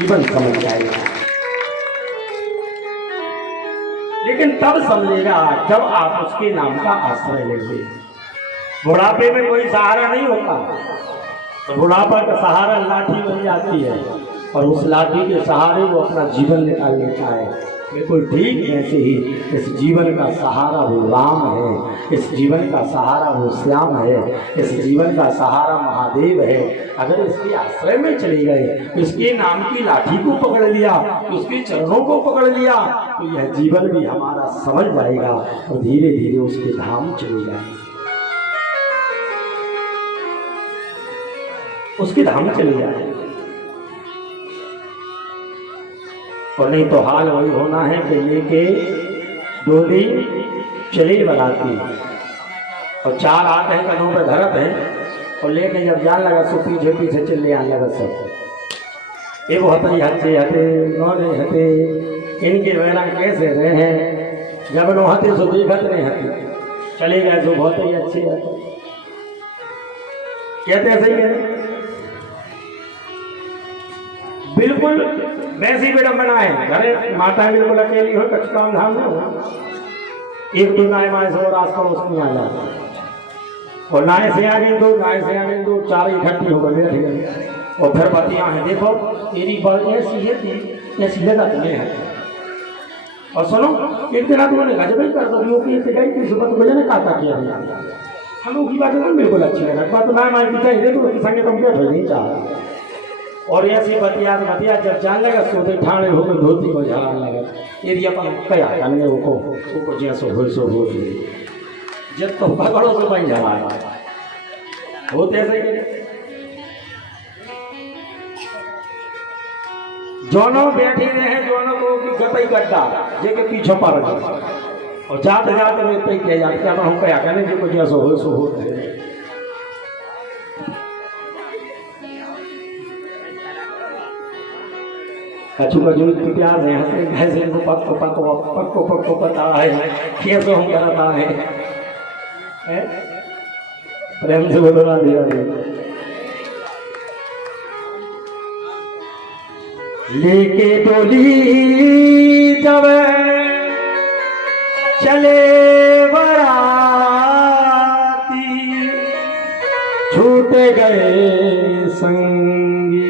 जीवन समझ जाएगा। लेकिन तब समझेगा जब आप उसके नाम का आश्रय लेंगे। बुढ़ापे में कोई सहारा नहीं होता, तो बुढ़ापा का सहारा लाठी बन जाती है और उस लाठी के सहारे वो अपना जीवन निकाल लेता है। बिल्कुल ठीक ऐसे ही इस जीवन का सहारा वो राम है, इस जीवन का सहारा वो श्याम है, इस जीवन का सहारा महादेव है। अगर इसके आश्रय में चले गए, इसके नाम की लाठी को पकड़ लिया, उसके चरणों को पकड़ लिया, तो यह जीवन भी हमारा समझ जाएगा और धीरे धीरे उसके धाम चले जाएंगे, उसके धाम चले जाएंगे। और नहीं तो हाल वही होना है कि लेके डोली चले बनाती और चार आते हैं कदों पे धरत है और लेके जब जान लगा सो पीछे पीछे चले आने लगा सब। ये बहुत ही हथे हथे नौने हथे इनके वैरा कैसे रहे हैं, जब नो हथे सो देखत नहीं हथे चले गए सो बहुत ही अच्छे हथे। कहते सही है, बिल्कुल वैसी विडम्बना है। घरे माता बिल्कुल अकेली हो, कच्छ काम धाम न हो, एक दो नाय माए से और आस पड़ोस में आ जाता और नाय से आगे दो, नाय से आगे दो, चार इकट्ठी होकर बैठ गए और फिर बतिया है, देखो तेरी बात ऐसी है थी ऐसी लगा तुम्हें है। और सुनो एक दिन तुमने गजब ही कर दो कि गई थी सुबह तुमने ने काटा किया हम की बात बिल्कुल अच्छी लगा बात नाय माए की चाहिए तो संगे तुम क्या नहीं चाह। और ऐसी बतिया बतिया जब जान लगा सोते ठाणे होकर धोती को झाड़ लगा यदि अपन कया करने को जैसो हो सो हो जब तो पकड़ो तो बन जा होते सही। जोनो बैठी रहे हैं जोनो को गतई गड्ढा जे के पीछे पर और जाते जाते में पे किया जाते क्या हम कया करने जो जैसो हो सो हो। कछु का जो प्यार है हंसते कैसे इनको पक्को पता है कैसे हम करता है प्रेम से बोलना दिया लेके डोली जब चले बराती छूट गए संगी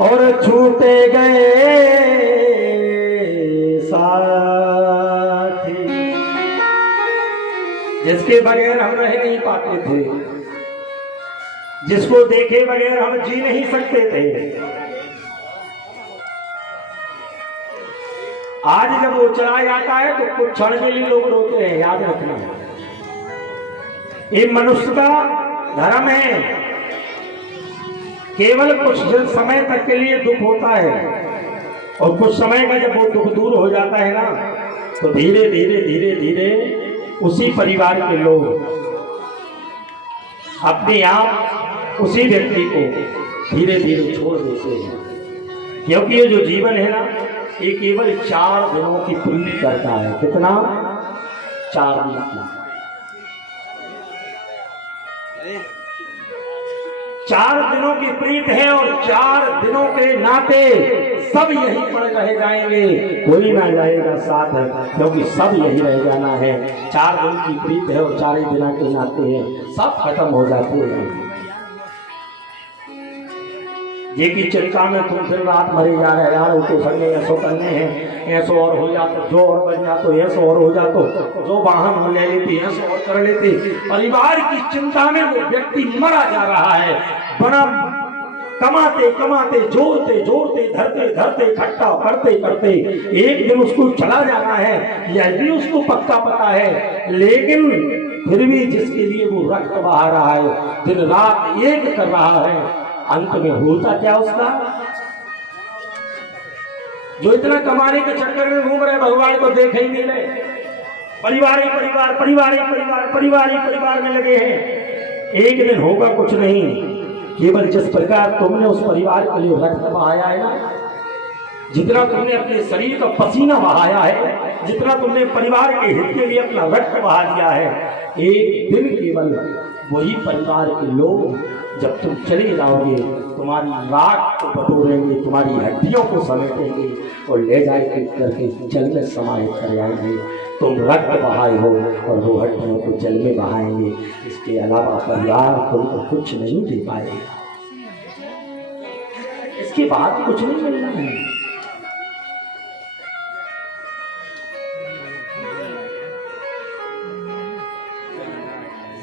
और छूटे गए साथी जिसके बगैर हम रह नहीं पाते थे, जिसको देखे बगैर हम जी नहीं सकते थे। आज जब वो चला जाता है तो कुछ क्षण के लिए लोग रोते हैं, याद रखना ये मनुष्य का धर्म है। केवल कुछ समय तक के लिए दुख होता है और कुछ समय में जब वो दुख दूर हो जाता है ना तो धीरे धीरे धीरे धीरे उसी परिवार के लोग अपने आप उसी व्यक्ति को धीरे धीरे छोड़ देते हैं, क्योंकि ये जो जीवन है ना ये केवल 4 दिनों की प्रीति करता है। कितना? 4 दिन की। 4 दिनों की प्रीत है और 4 दिनों के नाते सब यहीं पर रह जाएंगे, कोई ना जाएगा साथ है क्योंकि सब यही रह जाना है। 4 दिन की प्रीत है और 4 दिनों के नाते हैं, सब खत्म हो जाते हैं। ये की चिंता में तुम फिर रात मरे जा रहे यार उसको करने ऐसो करने हैं, ऐसो और हो जाता, जो और बन जातो ऐसो और हो जातो, जो वाहन हो ले लेती ऐसो और कर लेती। परिवार की चिंता में वो व्यक्ति मरा जा रहा है, बड़ा कमाते कमाते जोड़ते जोड़ते धरते धरते इकट्ठा करते करते एक दिन उसको चला जाना है, यह भी उसको पक्का पता है। लेकिन फिर भी जिसके लिए वो रक्त बहा रहा है, दिन रात एक कर रहा है, अंत में होता क्या उसका? जो इतना कमाने के चक्कर में घूम रहे भगवान को देख ही नहीं रहे, परिवार ही परिवार परिवार ही परिवार परिवार ही परिवार में लगे हैं। एक दिन होगा कुछ नहीं, केवल जिस प्रकार तुमने उस परिवार के लिए रक्त बहाया है ना, जितना तुमने अपने शरीर का पसीना बहाया है, जितना तुमने परिवार के हित के लिए अपना रक्त बहा दिया है, एक दिन केवल वही परिवार के लोग जब तुम चले जाओगे तुम्हारी राख को बटोरेंगे, तुम्हारी हड्डियों को समेटेंगे और ले जाके करके जल में समाहित कर आएंगे। तुम रक्त बहाए हो और वो हड्डियों को जल में बहाएंगे। इसके अलावा परिवार तुमको कुछ नहीं दे पाएगा, इसके बाद कुछ नहीं मिलना है।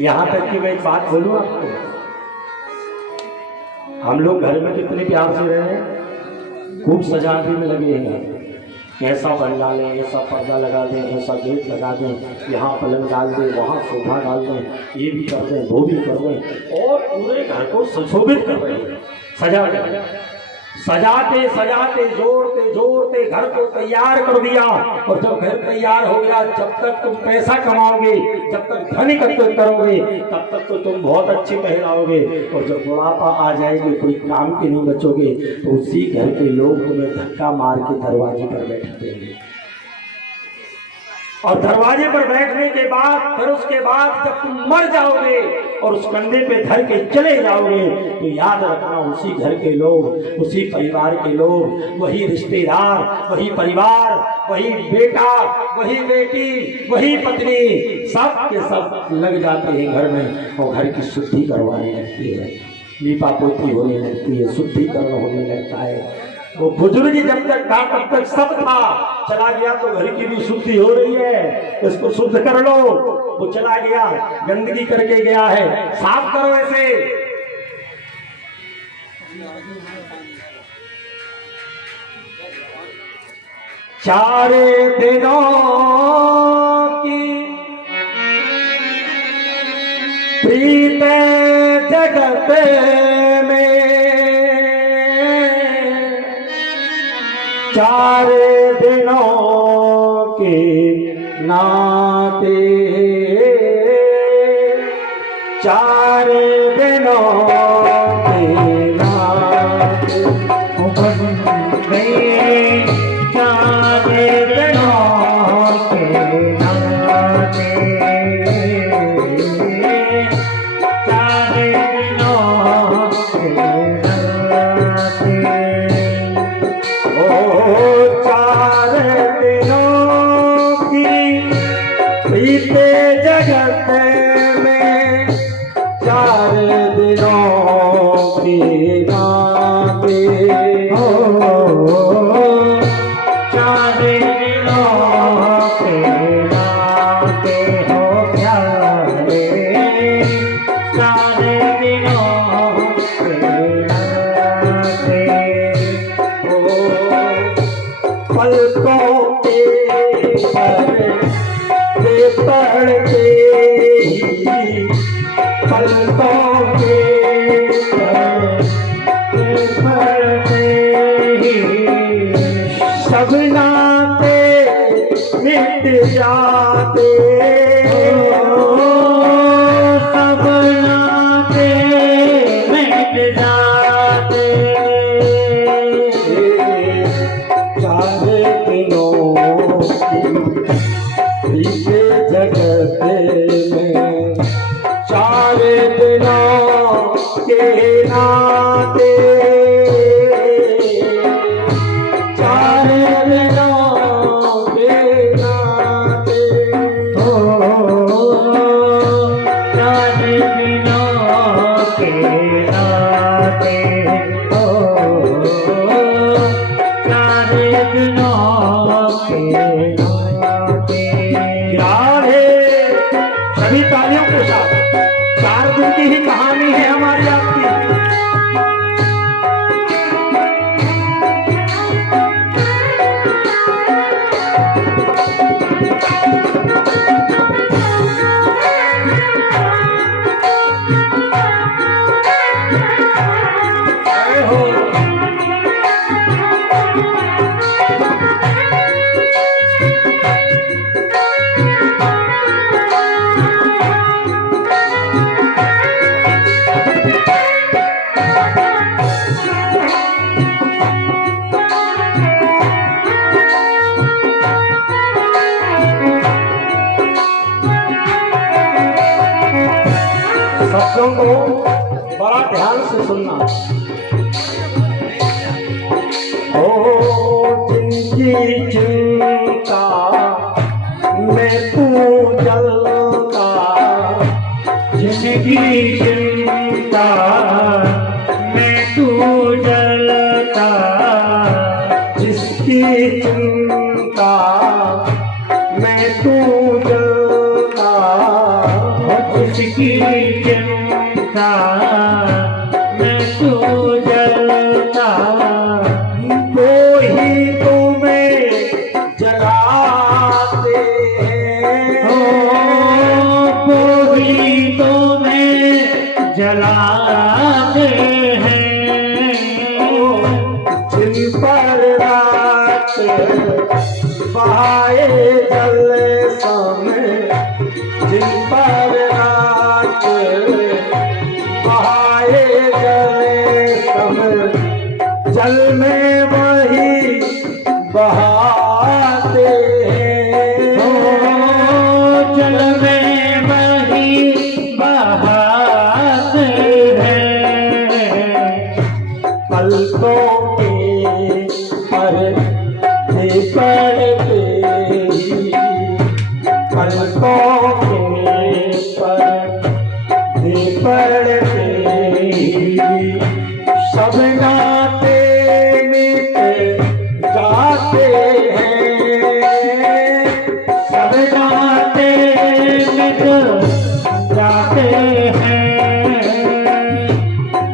यहां तक कि मैं एक बात बोलूं आपको, हम लोग घर में कितने प्यार से रहे हैं, खूब सजाने में लगे हैं, ऐसा बन डालें, ऐसा पर्दा लगा दें, ऐसा गेट लगा दें, यहाँ पलंग डाल दें, वहाँ सोफा डाल दें, ये भी कर दें, वो भी कर दें, और पूरे घर को सुशोभित कर रहे हैं, सजा सजाते सजाते जोड़ते जोड़ते घर को तैयार कर दिया। और जब घर तैयार हो गया, जब तक तुम पैसा कमाओगे, जब तक धन एकत्रित करोगे, तब तक तो तुम बहुत अच्छे कहलाओगे। और जब बुढ़ापा आ जाएंगे, कोई काम के नहीं बचोगे, तो उसी घर के लोग तुम्हें धक्का मार के दरवाजे पर बैठा देंगे। और दरवाजे पर बैठने के बाद फिर उसके बाद जब तुम मर जाओगे और उस कंधे पे धर के चले जाओगे, तो याद रखना उसी घर के लोग, उसी परिवार के लोग, वही रिश्तेदार, वही परिवार, वही बेटा, वही बेटी, वही पत्नी, सब के सब लग जाते हैं घर में और घर की शुद्धि करवाने लगती है, लीपा पोती होने लगती है, शुद्धिकरण होने लगता है। वो बुजुर्ग जब तक था तब तक सब था, चला गया तो घर की भी शुद्धि हो रही है, इसको शुद्ध कर लो। वो चला गया, गंदगी करके गया है, साफ करो ऐसे। चार दिनों की प्रीत जगत में, चार दिनों के नाते, चार दिनों के नाते बन गए, चार दिनों के नाते, चार दिनों के नाते, चार दिनों की बीते जगत में, चार दिनों की नाते हो, चार दिनों के नाते हो प्यारे, चार दिनों के नाते हो। पलकों के पड़ते ही, पलकों के पड़ते ही, सब नाते मिट जाते, सब नाते मिट जाते। चार दिनों की जगत में, चार दिनों के नाते, चार दिनों के नाते हो, चार दिनों के नाते हो, सुनना। ओ जिनकी चिंता में तू जलता, जिनकी चिंता में तू जलता, जिसकी चिंता में तू जलता, जिसकी चिंता में तू जलता, वो ही तुम्हें जलाते हैं। वो ही तुम्हें जलाते हैं। जिन पर रात बहाए जल समय, जिन पर रात बहाए जल समय, जल में वही बहाते हैं। जल में वही बहाते हैं। पलकों के पर पड़ते ही, पलकों के पर पड़ते ही, सब नाते मिट जाते हैं। सब नाते मिट जाते हैं।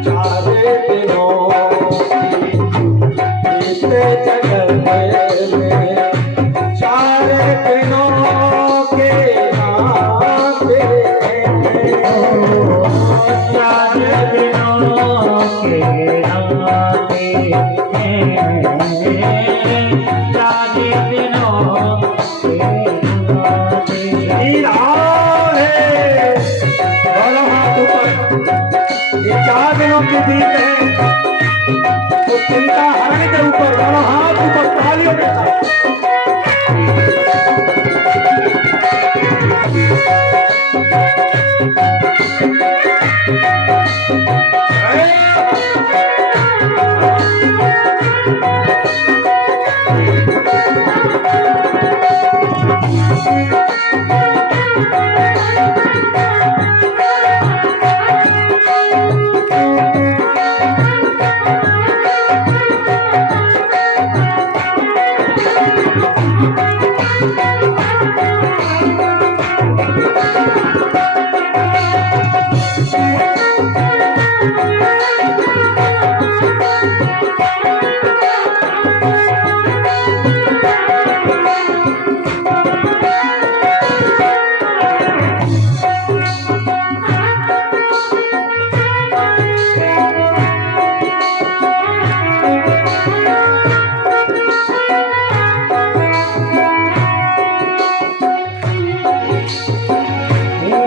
चारे दिनों बीते जगत में, चारे दिनों के नाते हैं। चार दिनों के नाते हैं। चार दिनों के नाते हैं। दोनों हाथ ऊपर, ये 4 दिनों के बीच है तो चिंता हरने के ऊपर दोनों हाथ ऊपर तालियों के साथ।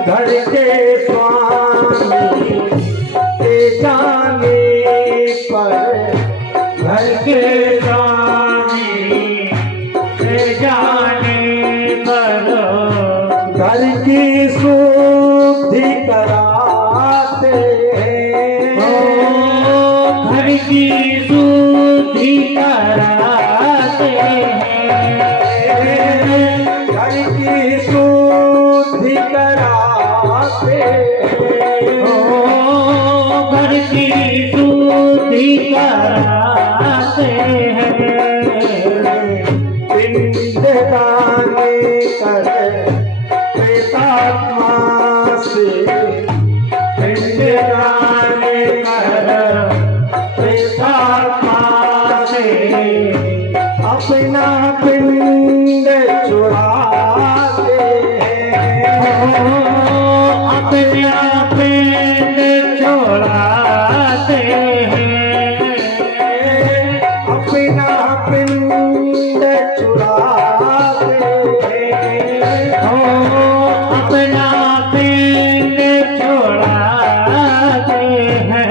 घर के स्वामी के जाने पर, घर के स्वामी से जाने पर, घर की शुद्धि कराते हैं। घर की शुद्धि कराते हैं। घर की शुद्धि कराते हैं। घर की शुद्धि कराते हैं। पिंडदान कर प्रेतात्मा से, पिंडदान कर प्रेतात्मा से, अपना पिंड चुराते हैं। अपना पिंड छोड़ाते हैं। अपना पिंड चुराते हैं। अपना पिंड छोड़ाते हैं।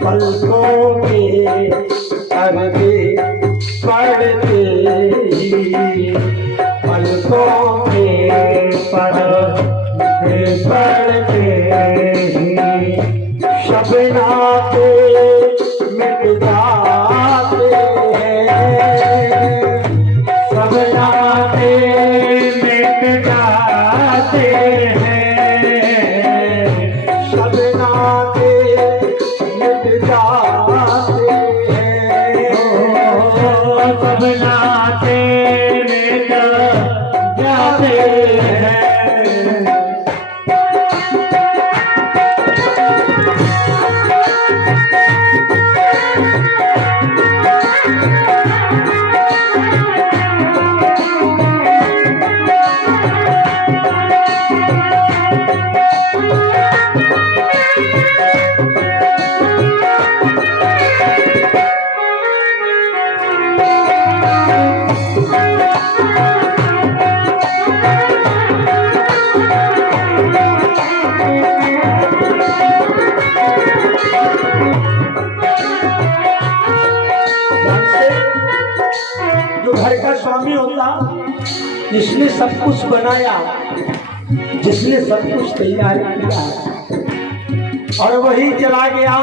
पलकों के पर्दे पड़ते ही, पलकों के पर्दे पड़ते ही, सब घर का स्वामी होता, जिसने सब कुछ बनाया, जिसने सब कुछ तैयार किया, और वही चला गया।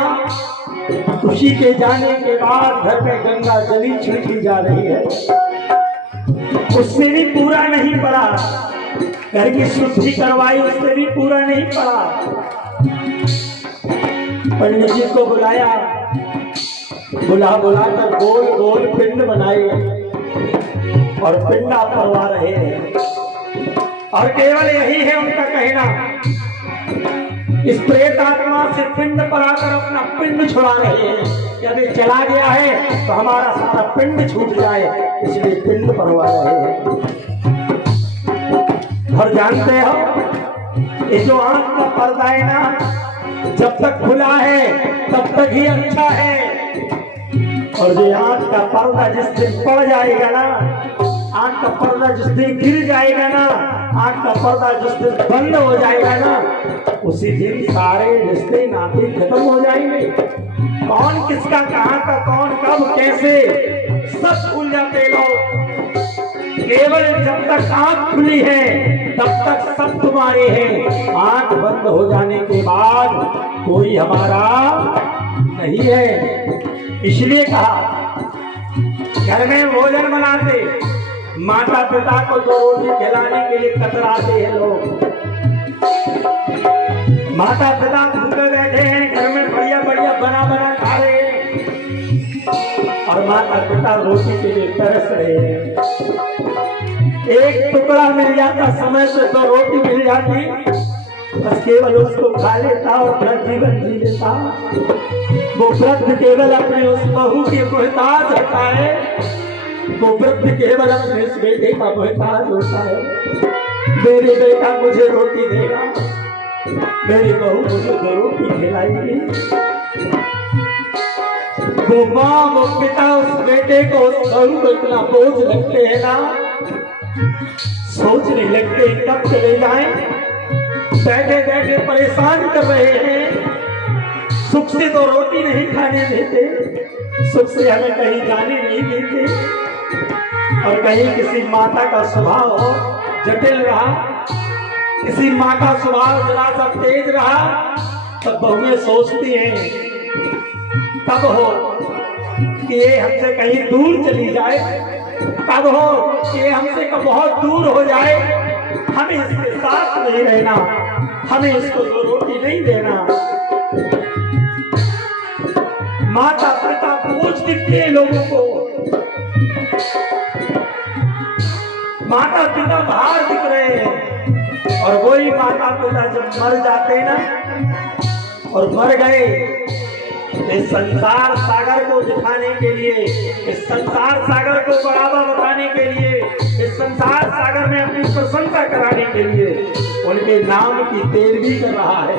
उसी के जाने के बाद घर में गंगा जली छिड़की जा रही है, उससे भी पूरा नहीं पड़ा। घर की शुद्धि करवाई, उससे भी पूरा नहीं पड़ा। पंडित जी को बुलाया, बुलाकर गोल गोल पिंड बनाए और पिंडा परवा रहे हैं। और केवल यही है उनका कहना, इस प्रेत आत्मा से पिंड पराकर अपना पिंड छुड़ा रहे हैं कि अभी चला गया है तो हमारा सारा पिंड छूट जाए, इसलिए पिंड परवा रहे हैं। और जानते हो, ये जो आंख का पर्दा है ना, जब तक खुला है तब तक ही अच्छा है, और जो आंख का पर्दा जिस दिन पड़ जाएगा ना, आंख का पर्दा जिस दिन गिर जाएगा ना, आंख का पर्दा जिस दिन बंद हो जाएगा ना, उसी दिन सारे रिश्ते नाते खत्म हो जाएंगे। कौन किसका, कहाँ का, कौन कब कैसे, सब भूल जाते लोग। केवल जब तक आंख खुली है तब तक सब तुम्हारे हैं, आंख बंद हो जाने के बाद कोई हमारा नहीं है। इसलिए कहा, घर में भोजन बनाते, माता पिता को दो रोटी खिलाने के लिए कतराते हैं लोग। माता पिता भूखे बैठे हैं, घर में बढ़िया बढ़िया बना बना खा रहे हैं, और माता पिता रोटी के लिए तरस रहे हैं। एक टुकड़ा मिल जाता, समय से तो रोटी मिल जाती, बस केवल उसको खा लेता और अपना जीवन जी लेता। वो वृद्ध केवल अपने उस बहू के मोहताज होता है, वो वृद्ध केवल अपने उस बेटे का मोहताज होता है। मेरे बेटा मुझे रोटी देगा, मेरी बहू मुझे तो रोटी खिलाएगी। वो माँ, वो पिता उस बेटे को, उस बहू को इतना बोझ लगते हैं ना, सोचने लगते कब चले जाएं, बैठे बैठे परेशान कर रहे हैं। सुख से तो रोटी नहीं खाने देते, सुख से हमें कहीं जाने नहीं देते, और कहीं किसी माता का स्वभाव जटिल रहा, किसी माँ का स्वभाव जरा सा तेज रहा, तब बहुएं सोचती हैं तब हो कि ये हमसे कहीं दूर चली जाए, तब हो कि ये हमसे बहुत दूर हो जाए, हमें इसके साथ नहीं रहना, हमें इसको दो रोटी नहीं देना। माता पिता बोझ दिखते हैं लोगों को, माता पिता बाहर दिख रहे हैं, और वही माता पिता जब मर जाते ना, और मर गए, इस संसार सागर को दिखाने के लिए, इस संसार सागर को बढ़ावा बताने के लिए, इस संसार सागर में अपनी प्रशंसा कराने के लिए उनके नाम की तेरवी कर रहा है,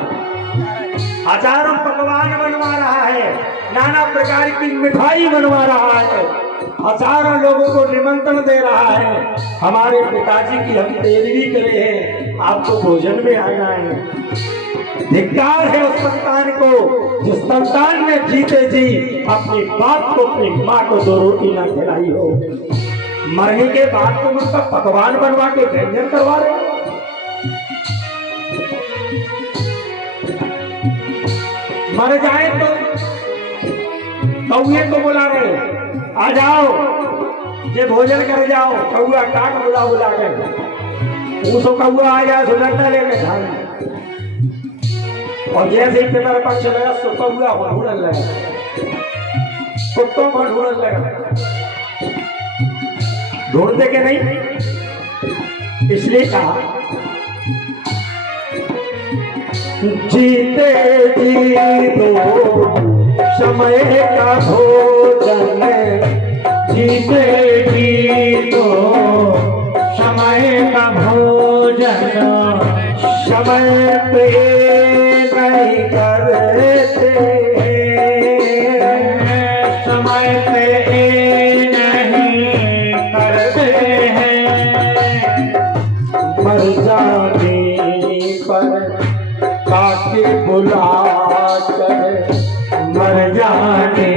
हजारों पकवान बनवा रहा है, नाना प्रकार की मिठाई बनवा रहा है, हजारों लोगों को निमंत्रण दे रहा है। हमारे पिताजी की हम तेरवी करे हैं, आपको भोजन में आना है। धिक्कार है उस संतान को जिस संतान ने जीते जी अपनी बाप को, अपनी माँ को दो रोटी ना खिलाई हो। मरने के बाद तुम उसका पकवान बनवा के व्यंजन करवा रहे हो। मर जाए तो कौए को बुला रहे, आ जाओ ये भोजन कर जाओ, कौआ काट बुला बुला कर, उसको कौआ आ जाए सुनता लेके खाना, और जैसे ही पेपर पर चलेगा तो कौआ ढूंढने लगा, कुत्तों को ढूंढने लगा, ढूंढते के नहीं। इसलिए कहा जीते जी दो समय का भोजन, जीते जी तो समय का भोजन, समय पे नहीं करते, समय पे नहीं करते हैं। मर जाने पर काके बुला कर, मर जाने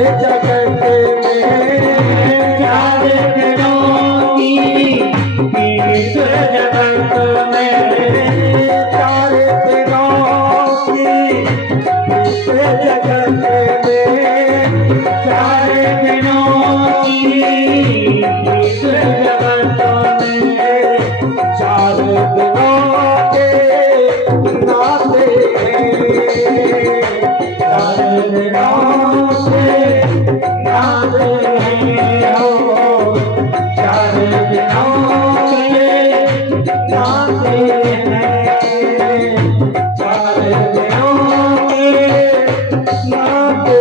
जगत में चार दिनों की प्रीत जगत में, चार दिनों की प्रीत जगत में, चार दिनों की प्रीत जगत में, चार दिनों के नाते चार दिनों के नाते हो, चार दिनों के नाते हैं, चार दिनों के नाते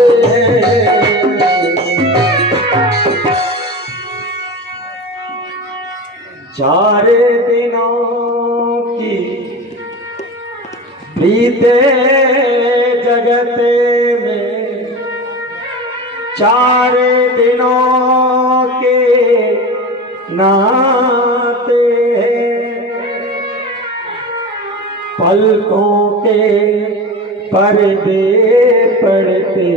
चार दिनों की प्रीते जगत में, चार दिनों के नाते पलकों के पर्दे पड़ते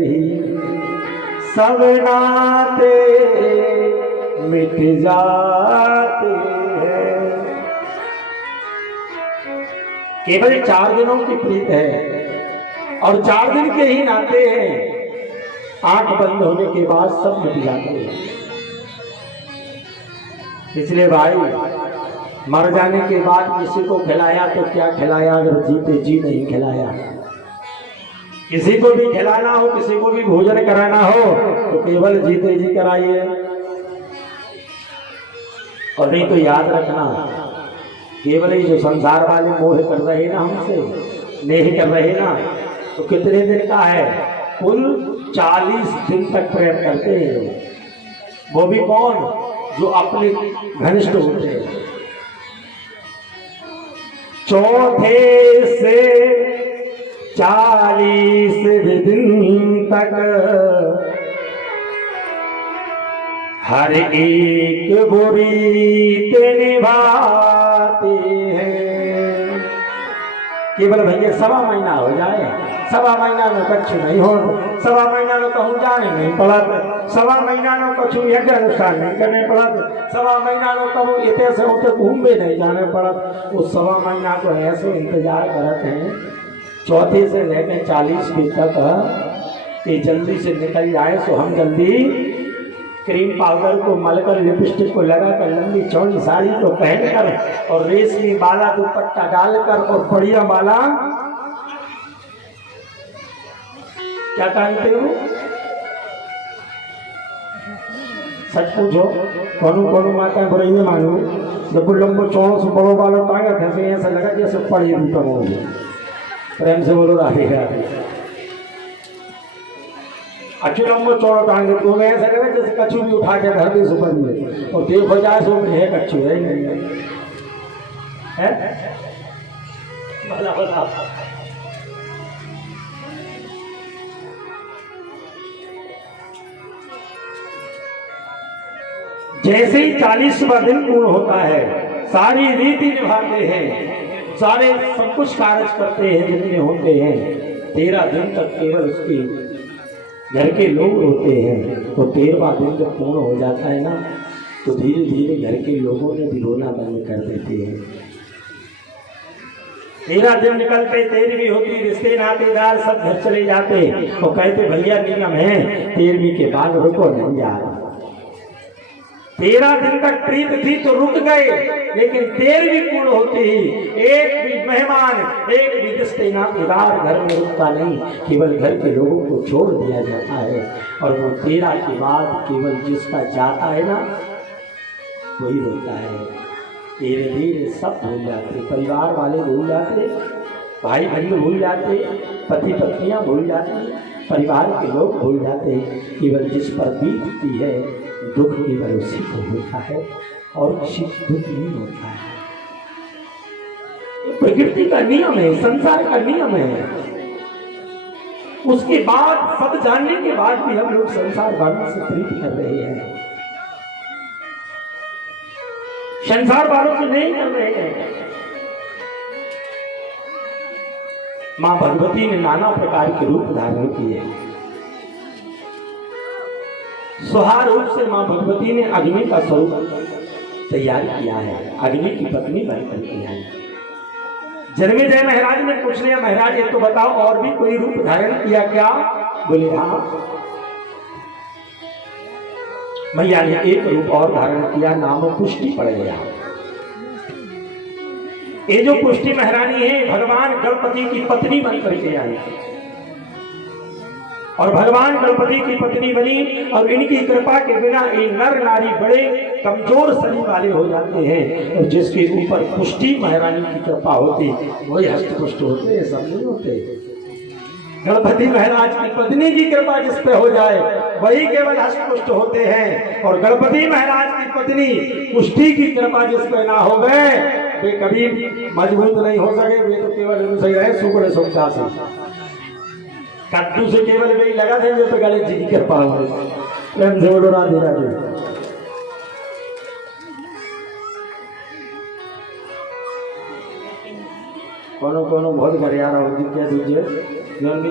ही सब नाते मिट जाते हैं। केवल 4 दिनों की प्रीत है और 4 दिन के ही नाते हैं, आंख बंद होने के बाद सब मिट जाते हैं। इसलिए भाई मर जाने के बाद किसी को खिलाया तो क्या खिलाया, अगर जीते जी नहीं खिलाया। किसी को भी खिलाना हो, किसी को भी भोजन कराना हो तो केवल जीते जी कराइए। और नहीं तो याद रखना, केवल ही जो संसार वाले मोह कर रहे ना, हमसे नेह कर रहे ना, तो कितने दिन का है, कुल 40 दिन तक प्रेम करते हैं। वो भी कौन, जो अपने घनिष्ठ होते हैं। चौथे से 40 दिन तक हर एक बुरी निभाते हैं। केवल भैया 1.25 महीना हो जाए, 1.25 महीना में कछु नहीं हो, 1.25 महीना में कहूँ जाने नहीं पड़ा, 1.25 महीना में कछु यज्ञ अनुष्ठान नहीं करने पड़ा, 1.25 महीना में कहूँ इतने से उतने घूमने नहीं जाने पड़ा। उस 1.25 महीना को ऐसे इंतजार करते हैं, चौथे से लेकर 40 दिन तक ये जल्दी से निकल जाए, तो हम जल्दी क्रीम पाउडर को मलकर, लिपस्टिक को लगाकर, लंबी चौड़ी साड़ी को पहनकर और रेशमी बाला दुपट्टा डालकर और बढ़िया बाला क्या कहते हो, सच पूछो, कौन माता बुराई में मानो, जब लंबो चौड़ो से बड़ो बालो टांगा था, ऐसा लगा जैसे पड़ी रूपम हो गया। प्रेम से बोलो राधे राधे। अच्छी लंबो चौड़ा टांगे तो मैं ऐसा लगा जैसे कछु भी उठा के घर दे सुपर में, और देखो जाए सो है कछु है नहीं है, भला जैसे ही 40वां दिन पूर्ण होता है, सारी रीति निभाते हैं, सारे सब कुछ कार्य करते हैं जितने होते हैं। 13 दिन तक केवल उसकी घर के लोग रोते हैं। तो 13वां दिन जब पूर्ण हो जाता है ना, तो धीरे धीरे घर के लोगों ने भी रोना बंद कर देते हैं। 13 दिन निकलते, 13वीं होती, रिश्ते नातेदार सब घर चले जाते और कहते भैया नियम है 13वीं के बाद रुको नहीं जा रहा। 13 दिन तक प्रीत थी तो रुक गए, लेकिन 13वीं पूर्ण होते ही एक भी मेहमान, एक भी रिश्ते नातेदार घर में रुकता नहीं, केवल घर के लोगों को छोड़ दिया जाता है। और वो 13 के बाद केवल जिसका जाता है ना, वही रोता है। धीरे धीरे सब भूल जाते, परिवार वाले भूल जाते, भाई बहन भूल जाते, पति पत्नियां भूल जाती, परिवार के लोग भूल जाते। केवल जिस पर बीतती है दुख केवल उसी को होता है और किसी को दुख नहीं होता है। प्रकृति का नियम है, संसार का नियम है। उसके बाद सब जानने के बाद भी हम लोग संसार वालों से प्रीति कर रहे हैं, संसार वालों से नहीं कर रहे हैं। मां भगवती ने नाना प्रकार के रूप धारण किए। सुहार रूप से मां भगवती ने अग्नि का स्वरूप तैयार किया है, अग्नि की पत्नी बनकर किया है। जन्मेजय महाराज ने पूछ लिया, महाराज ये तो बताओ और भी कोई रूप धारण किया क्या? बोले हाँ, मैया ने एक रूप और धारण किया, नाम पुष्टि पड़ गया। ये जो पुष्टि महारानी है भगवान गणपति की पत्नी बनकर के आई और भगवान गणपति की पत्नी बनी और इनकी कृपा के बिना ये नर नारी बड़े कमजोर शरीर वाले हो जाते हैं और जिसके ऊपर पुष्टि महारानी की कृपा होती वही हष्टपुष्ट होते, सब नहीं होते। गणपति महाराज की पत्नी की कृपा जिस पे हो जाए वही केवल हष्टपुष्ट होते हैं और गणपति महाराज की पत्नी पुष्टि की कृपा जिस पे ना हो गए वे कभी मजबूत नहीं हो सके। वे तो केवल सही रहे सुगड़ सुखता से कद्दू से केवल वही लगा थे जो तो गणेश जी की कृपा हो। प्रेम से बोलो राधे राधे। कोनो कोनो बहुत घरियारा होती क्या दूजे जो भी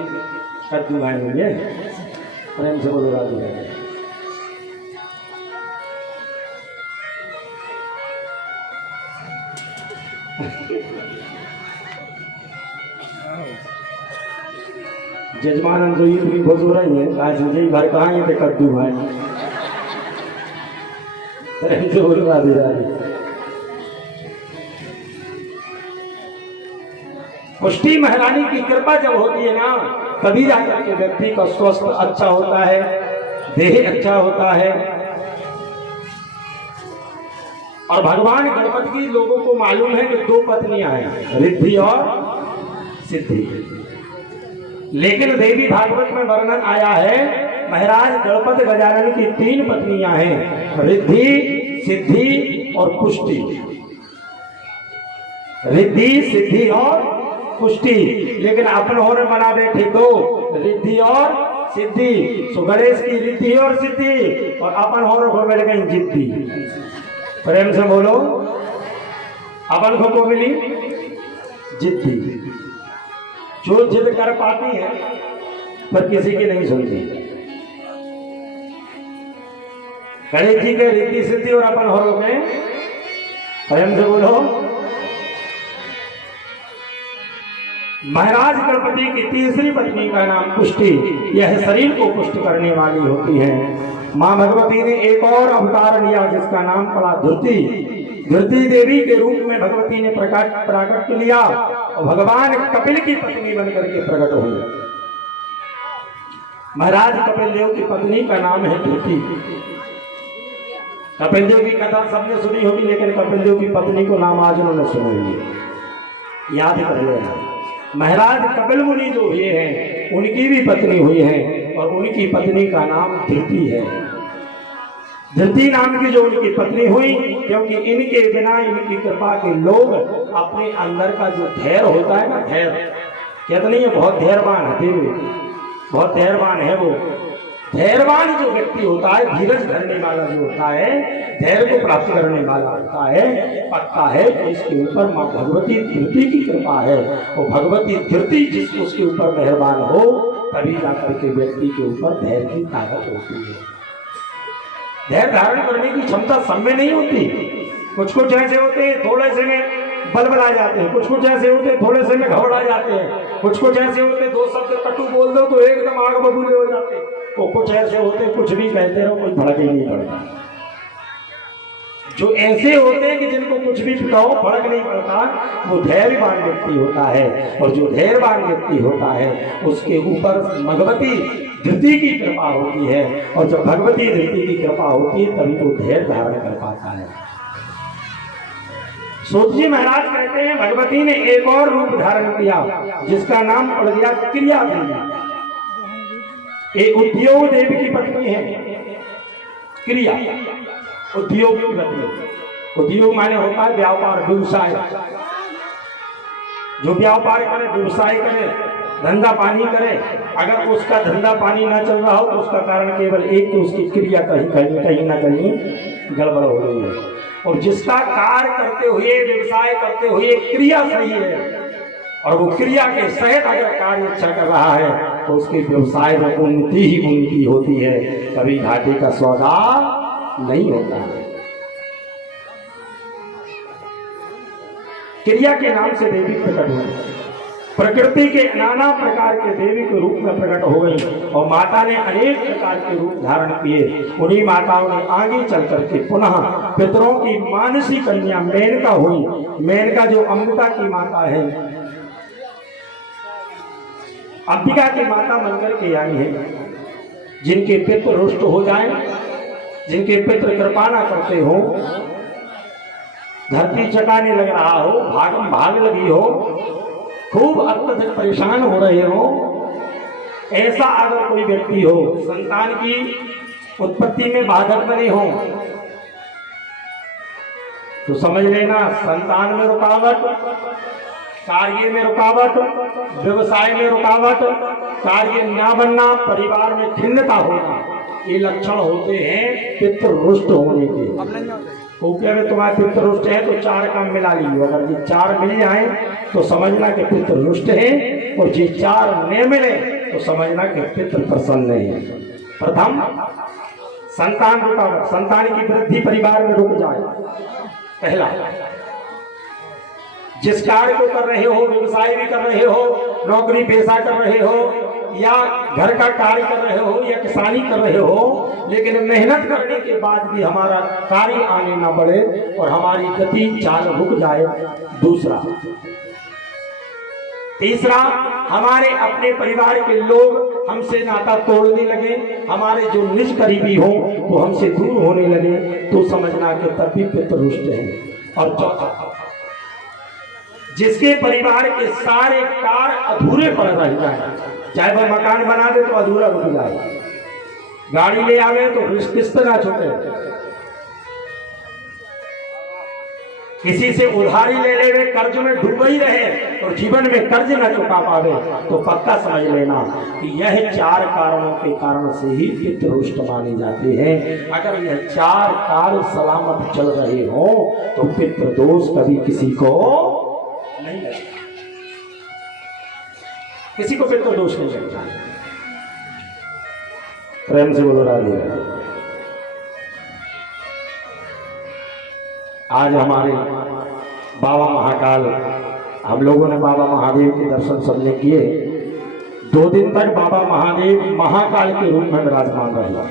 कद्दू भाई होंगे। प्रेम से बोलो राधे राधे। जजमान तो ये भी बहुत हो रही है आज मुझे भर कहाँ ये तो कद्दू भाई। प्रेम से बोलो राधे राधे। पुष्टि महारानी की कृपा जब होती है ना तभी जाकर के व्यक्ति का स्वास्थ्य अच्छा होता है, देह अच्छा होता है। और भगवान गणपति की लोगों को मालूम है कि दो पत्नियां हैं, रिद्धि और सिद्धि। लेकिन देवी भागवत में वर्णन आया है महाराज गणपति गजानन की तीन पत्नियां हैं, रिद्धि, सिद्धि और पुष्टि। रिद्धि, सिद्धि और पुष्टि। लेकिन अपन होने बना बैठे दो, रिद्धि और सिद्धि। सो गणेश की रिद्धि और सिद्धि और अपन होने को मिल गई जिद्दी। प्रेम से बोलो, अपन को मिली जिद्दी, जो जिद कर पाती है पर किसी की नहीं सुनती। गणेश जी के रिद्धि सिद्धि और अपन होरों में प्रेम से बोलो। महाराज गणपति की तीसरी पत्नी का नाम पुष्टि, यह शरीर को पुष्ट करने वाली होती है। मां भगवती ने एक और अवतार लिया जिसका नाम पड़ा धृति। धृति देवी के रूप में भगवती ने प्रकट लिया और भगवान कपिल की पत्नी बनकर के प्रकट हुई। महाराज कपिल देव की पत्नी का नाम है धृति। कपिल देव की कथा सबने सुनी होगी लेकिन कपिल देव की पत्नी को नाम आज उन्होंने सुना होगी, याद कर लेना। महाराज कपिल मुनि जो हुए हैं उनकी भी पत्नी हुई है और उनकी पत्नी का नाम धृति है। धृति नाम की जो उनकी पत्नी हुई क्योंकि इनके बिना इनकी कृपा के लोग अपने अंदर का जो धैर्य होता है ना, धैर्य कहते नहीं है बहुत धैर्यवान है, बहुत धैर्यवान है वो। धैर्यवान जो व्यक्ति होता है, धीरज धरने वाला जो होता है, धैर्य को प्राप्त करने वाला होता है, पक्का है तो इसके ऊपर मां भगवती धृति की कृपा है। और भगवती धृति जिस उसके ऊपर मेहरबान हो तभी जाकर के व्यक्ति के ऊपर धैर्य की ताकत होती है। धैर्य धारण करने की क्षमता सब में नहीं होती। कुछ कुछ ऐसे होते हैं थोड़े से में बलबला जाते हैं, कुछ कुछ ऐसे होते हैं थोड़े से में घबरा जाते हैं, कुछ कुछ ऐसे होते दो शब्द कटु बोल दो तो एकदम आग बबूले हो जाते हैं, और कुछ ऐसे होते कुछ भी कहते रहो कोई फर्क ही नहीं पड़ता। जो ऐसे होते हैं कि जिनको कुछ भी कहो फर्क नहीं पड़ता वो धैर्यवान व्यक्ति होता है। और जो धैर्यवान व्यक्ति होता है उसके ऊपर भगवती धृति की कृपा होती है और जब भगवती धृति की कृपा होती है तभी वो धैर्य धारण कर पाता है। सूतजी महाराज कहते हैं भगवती ने एक और रूप धारण किया जिसका नाम पड़ गया क्रिया देवी। ये उद्योग देवी की पत्नी है। क्रिया उद्योग की पत्नी। उद्योग माने होता है व्यापार व्यवसाय। जो व्यापार करे व्यवसाय करे धंधा पानी करे, अगर उसका धंधा पानी ना चल रहा हो तो उसका कारण केवल एक तो उसकी क्रिया कहीं ना कहीं गड़बड़ हो रही है। और जिसका कार्य करते हुए व्यवसाय करते हुए क्रिया सही है और वो क्रिया के सहित अगर कार्य अच्छा कर रहा है तो उसके व्यवसाय में उन्नति ही उन्नति होती है, कभी घाटे का सौदा नहीं होता है। क्रिया के नाम से देवी प्रकट हुई, प्रकृति के नाना प्रकार के देवी के रूप में प्रकट हो गई और माता ने अनेक प्रकार के रूप धारण किए। उन्हीं माताओं ने आगे चल करके पुनः पितरों की मानसी कन्या मेनका हुई। मेनका जो अमृता की माता है, अंबिका की माता बनकर के आई है। जिनके पितृ रुष्ट हो जाए, जिनके पितृ कृपा ना करते हो, धरती चटाने लग रहा हो, भागम भाग लगी हो, खूब अत्यधिक परेशान हो रहे हो, ऐसा अगर कोई व्यक्ति हो, संतान की उत्पत्ति में बाधक बने हो, तो समझ लेना संतान में रुकावट, कार्य में रुकावट, व्यवसाय में रुकावट, कार्य न बनना, परिवार में खिन्नता होना, ये लक्षण होते हैं पितृरुष्ट होने के। क्योंकि अगर तुम्हारे पितृरुष्ट है तो 4 काम मिला लीजिए, अगर ये 4 मिल जाए तो समझना कि पितृरुष्ट है, और ये 4 न मिले तो समझना कि पितृ प्रसन्न है। प्रथम संतान रुकावट, संतान की वृद्धि परिवार में रुक जाए। पहला, जिस कार्य को कर रहे हो, व्यवसाय भी कर रहे हो, नौकरी पेशा कर रहे हो, या घर का कार्य कर रहे हो, या किसानी कर रहे हो, लेकिन मेहनत करने के बाद भी हमारा कार्य आगे ना बढ़े और हमारी गति चाल रुक जाए। दूसरा, तीसरा, हमारे अपने परिवार के लोग हमसे नाता तोड़ने लगे, हमारे जो निज करीबी हो वो हमसे दूर होने लगे, तो समझना कि तब भी पितृरुष्ट है। और चौथा, जिसके परिवार के सारे कार्य अधूरे पड़ रह जाए, चाहे वह मकान बना दे तो अधूरा रुक जाए, गाड़ी ले आवे तो किस्त ना छूटे, किसी से उधारी ले ले, कर्ज में डूब ही रहे और जीवन में कर्ज न चुका पावे, तो पक्का समझ लेना कि यह 4 कारणों के कारण से ही पितृरुष्ट माने जाते हैं। अगर यह 4 कार्य सलामत चल रहे हो तो पितृदोष कभी किसी को नहीं लगता, किसी को पितृदोष नहीं लगता। प्रेम से बोलो राधे। आज हमारे बाबा महाकाल, हम लोगों ने बाबा महादेव के दर्शन सबने किए। 2 दिन तक बाबा महादेव महाकाल के रूप में विराजमान रहे,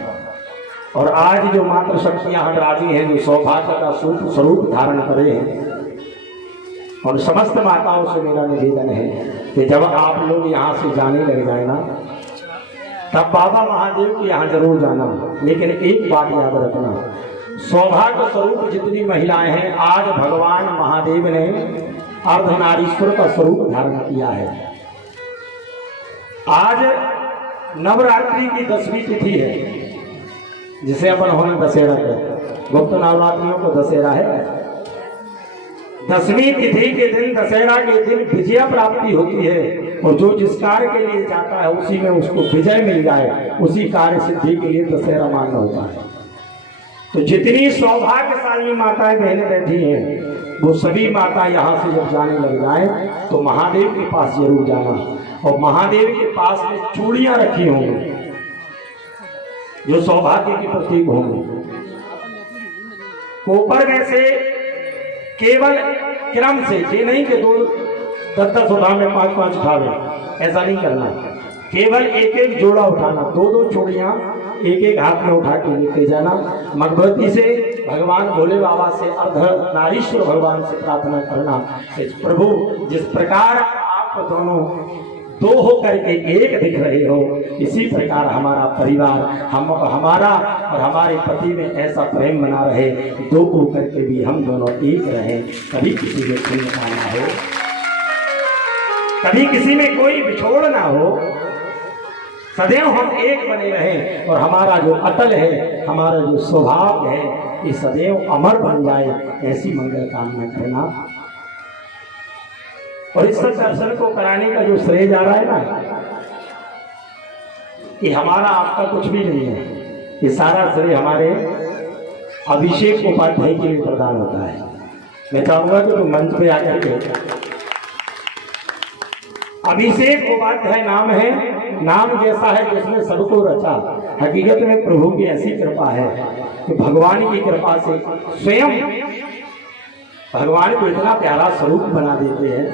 और आज जो मात्र शक्तियां हम राजी हैं, जो सौभाग्य का स्वरूप धारण करे हैं, और समस्त माताओं से मेरा निवेदन है कि जब आप लोग यहाँ से जाने लग जाए ना, तब बाबा महादेव के यहाँ जरूर जाना। लेकिन एक बात याद रखना, सौभाग्य स्वरूप जितनी महिलाएं हैं, आज भगवान महादेव ने अर्धनारीश्वर का स्वरूप धारण किया है। आज नवरात्रि की 10वीं तिथि है, जिसे अपन होने दशहरा कहते, गुप्त नवरात्रियों को दशहरा है। 10वीं तिथि के दिन, दशहरा के दिन विजय प्राप्ति होती है, और जो जिस कार्य के लिए जाता है उसी में उसको विजय मिल जाए, उसी कार्य सिद्धि के लिए दशहरा मान्य होता है। तो जितनी सौभाग्यशाली माताएं बहनें बैठी हैं, वो सभी माता यहाँ से जब जाने लग जाए तो महादेव के पास जरूर जाना, और महादेव के पास में चूड़ियां रखी होंगी जो सौभाग्य के प्रतीक होंगे। कोपर में से केवल क्रम से, ये नहीं कि 10-10 उठावे, 5-5 उठावे, ऐसा नहीं करना। केवल एक जोड़ा उठाना, 2-2 चूड़ियां एक हाथ में उठा के लेके जाना। मगभती से भगवान भोले बाबा से, अर्धनारीश्वर भगवान से प्रार्थना करना, प्रभु जिस प्रकार आप दोनों 2 होकर के एक दिख रहे हो, इसी प्रकार हमारा परिवार, हमारा और हमारे पति में ऐसा प्रेम बना रहे, 2 होकर के भी हम दोनों एक रहें, कभी किसी में खिन्नता ना हो, कभी किसी में कोई बिछोड़ ना हो, सदैव हम एक बने रहें, और हमारा जो अटल है, हमारा जो स्वभाव है, ये सदैव अमर बन जाए, ऐसी मंगल कामना करना। और इस दर्शन को कराने का जो श्रेय जा रहा है ना, ये हमारा आपका कुछ भी नहीं है, ये सारा श्रेय हमारे अभिषेक उपाध्याय के लिए प्रदान होता है। मैं चाहूंगा कि तुम मंच पे आकर के अभिषेक उपाध्याय नाम है, नाम जैसा है जिसने सबको रचा। हकीकत में प्रभु की ऐसी कृपा है कि भगवान की कृपा से स्वयं भगवान को इतना प्यारा स्वरूप बना देते हैं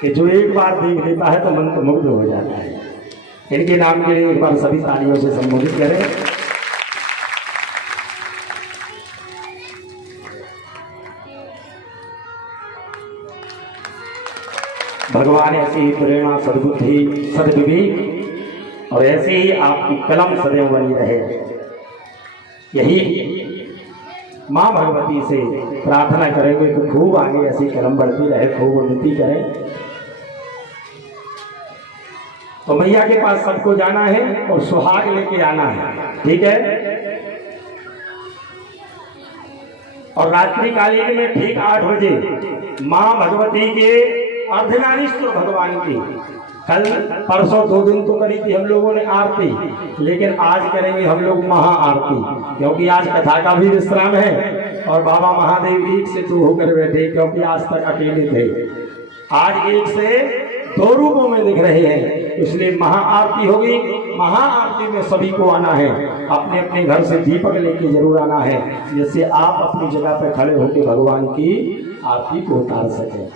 कि जो एक बार देख लेता है तो मंत्रमुग्ध हो जाता है। इनके नाम के लिए एक बार सभी तालियों से संबोधित करें। भगवान ऐसी ही प्रेरणा, सद्बुद्धि, सद्विवेक और ऐसे ही आपकी कलम सदैव बनी रहे, यही माँ भगवती से प्रार्थना करेंगे कि खूब आगे ऐसी कलम बढ़ती रहे, खूब उन्नति करें। तो मैया के पास सबको जाना है और सुहाग लेके आना है, ठीक है। और रात्रि कालीन में ठीक 8 बजे माँ भगवती के अर्धनारीश्वर भगवान की, कल परसों 2 दिन तो करी थी हम लोगों ने आरती, लेकिन आज करेंगे हम लोग महा आरती, क्योंकि आज कथा का भी विश्राम है और बाबा महादेव एक से 2 होकर बैठे, क्योंकि आज तक अकेले थे। आज एक से 2 रूपों में दिख रहे हैं, इसलिए महा आरती होगी। महा आरती में सभी को आना है, अपने अपने घर से दीपक लेके जरूर आना है, जिससे आप अपनी जगह पर खड़े होकर भगवान की आरती को उतार सकें।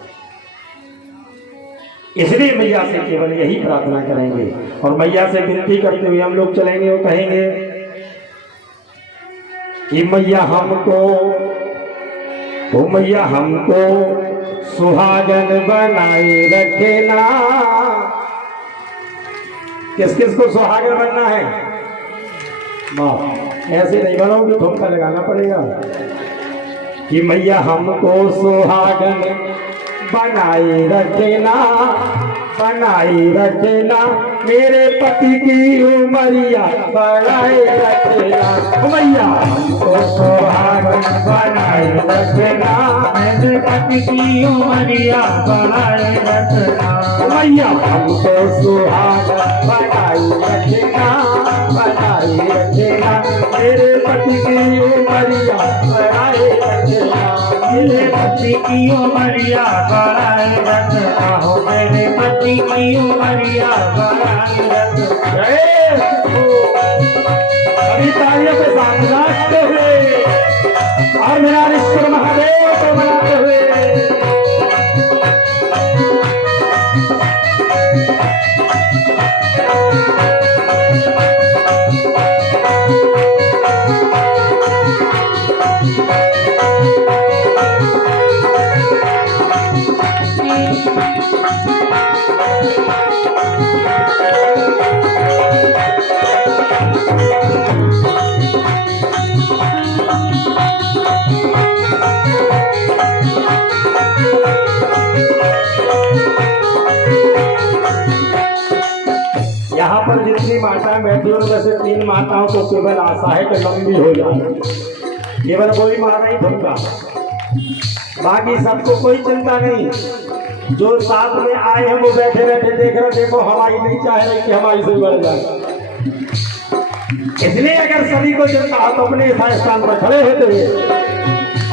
इसलिए मैया से केवल यही प्रार्थना करेंगे और मैया से विनती करते हुए हम लोग चलेंगे और कहेंगे कि मैया हमको, ओ मैया हमको सुहागन बनाए रखना। किस किस को सुहागन बनना है? माँ ऐसे नहीं बनोगे, ठुमका लगाना पड़ेगा कि मैया हमको सुहागन बनाए रखना, बनाए रखना, मेरे पति की उमरिया बढ़ाए रखना। मैया हमको सुहागन बनाए रखना, मेरे पति की उमरिया बढ़ाए रखना। मैया हमको सुहागन बनाए रखना, बनाए रखना, मेरे पति की उमरिया बढ़ाए रखना, मेरे पति की उमरिया बढ़ाए रखना हो, मेरे पति की उमरिया बढ़ाए रखना। अभी तालियों के साथ नाचते हुए और मेरा ईश्वर महादेव को मनाते हुए यहाँ पर जितनी माताएं बैठी उनमें से 3 माताओं को केवल आशा है कि लंबी हो जाए, केवल कोई माता ही धुमका, बाकी सबको कोई चिंता नहीं। जो साथ में आए हैं वो बैठे बैठे देख रहे, देखो हमारी नहीं चाह रही कि हमारी से बढ़ जाए। इसलिए अगर सभी को चिंता हो तो अपने स्थान पर खड़े होते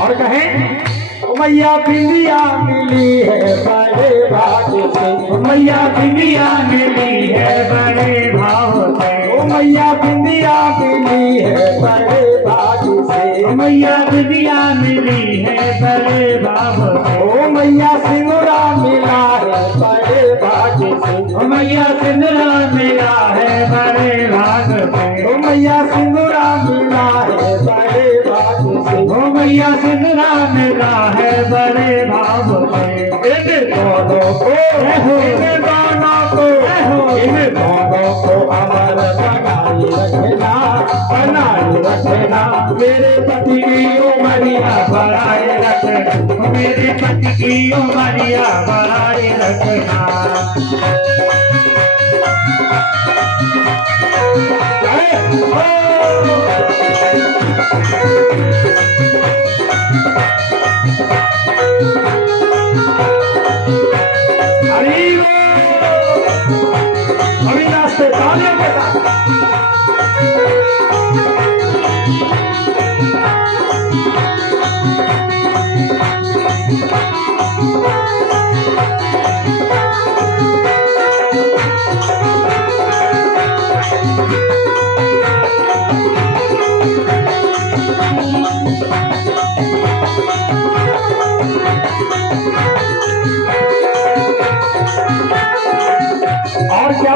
और कहें मैया बिंदिया मिली है बड़े भाग्य से, मैया बिंदिया मिली है बड़े भाव से, ओ मैया बिंदिया मिली है बड़े भाग्य से, मैया बिंदिया मिली है बड़े भाव से, ओ मैया सिंदूरा मिला है बड़े भाग्य से, ओ मैया सिंदूरा मिला है बड़े भाग से, ओ मैया सिंदूरा मिला है बड़े भाग्य से, ओ मैया सिंदूरा मिला है बड़े भाव से। इन दोनों को, इन दोनों को, इन दोनों को अमर बनाए रखना, बनाए रखना, मेरे पति की उमरिया बढ़ाए रखना, मेरे पति की उमरिया बढ़ाए रखना। अविनाश से तालियों के साथ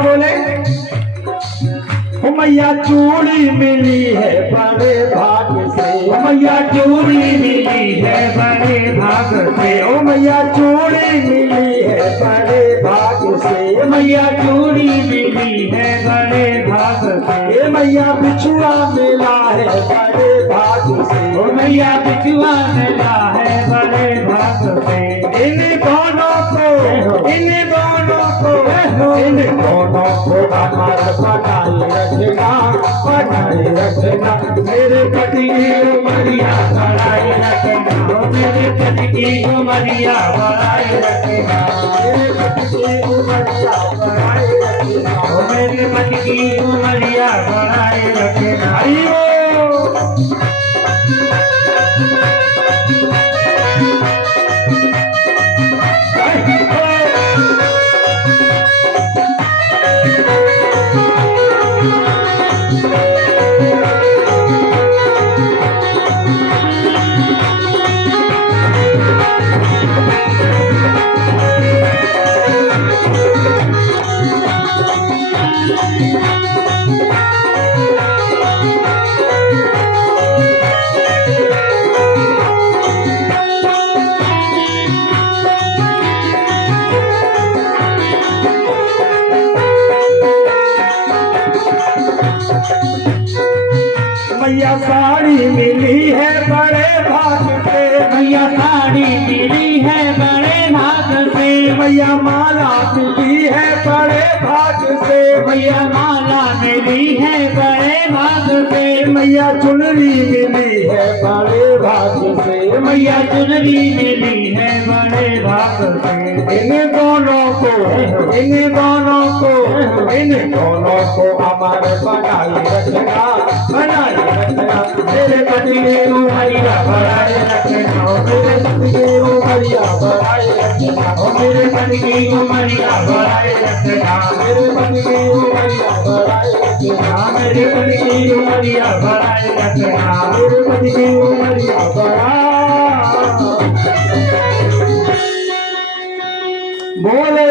बोले? ओ मैया चूड़ी मिली है बड़े भाग्य से, ओ मैया चूड़ी मिली है बड़े भाग से, ओ मैया चूड़ी मिली है बड़े भाग्य से, ओ मैया चूड़ी मिली है बड़े भाग से, ए मैया बिछुआ मिला है बड़े भाग्य से, ओ मैया बिछुआ मिला है बड़े भाग से। इन दोनों को, इन दोनों को, इन दोनों को हमारा बनाए रखना, बनाए रखना, मेरे पति उमरिया बढ़ाए रखना, मेरे पति की उमरिया बढ़ाए रखना, मेरे पति की उमरिया बढ़ाए रखना, मेरे पति की उमरिया बढ़ाए रखना। हरिओ मैया साड़ी मिली है बड़े भाग्य से, मैया साड़ी मिली है बड़े भाग से, मैया माला मिली है बड़े भाग्य से, मैया माला मिली है बड़े भाग से, मैया चुनरी मिली है बड़े भाग्य से, मैया चुनरी मिली है बड़े भाग से। इन दोनों को, इन दोनों को, इन दोनों को अमर बनाए रखना, बनाए रखना, मेरे पति की उमरिया बढ़ाए रखना, मेरे पति की उमरिया बढ़ाए रखना, मेरे पति की उमरिया बढ़ाए रखना, मेरे पति की उमरिया बढ़ाए रखना, मेरे पति की उमरिया बढ़ाए रखना, मेरे पति की उमरिया बढ़ा। बोले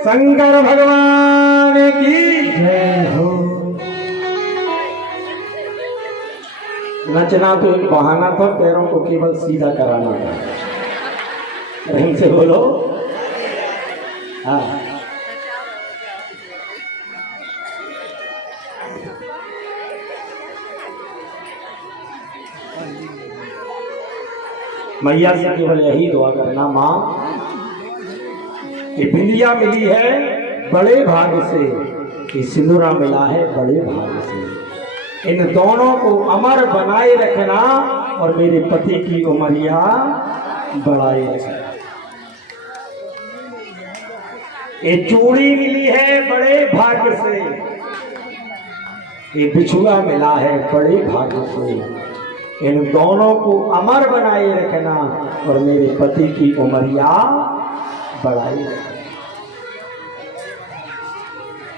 शंकर भगवान की जय हो। नचना तो एक बहाना था, पैरों को केवल सीधा कराना था। रंग से बोलो हाँ। मैया से केवल यही दुआ करना, माँ ये बिंदिया मिली है बड़े भाग्य से, ये सिंदूरा मिला है बड़े भाग्य से, इन दोनों को अमर बनाए रखना और मेरे पति की उमरिया बढ़ाए रखना। ये चूड़ी मिली है बड़े भाग्य से, ये बिछुआ मिला है बड़े भाग्य से, इन दोनों को अमर बनाए रखना और मेरे पति की उमरिया बढ़ाई।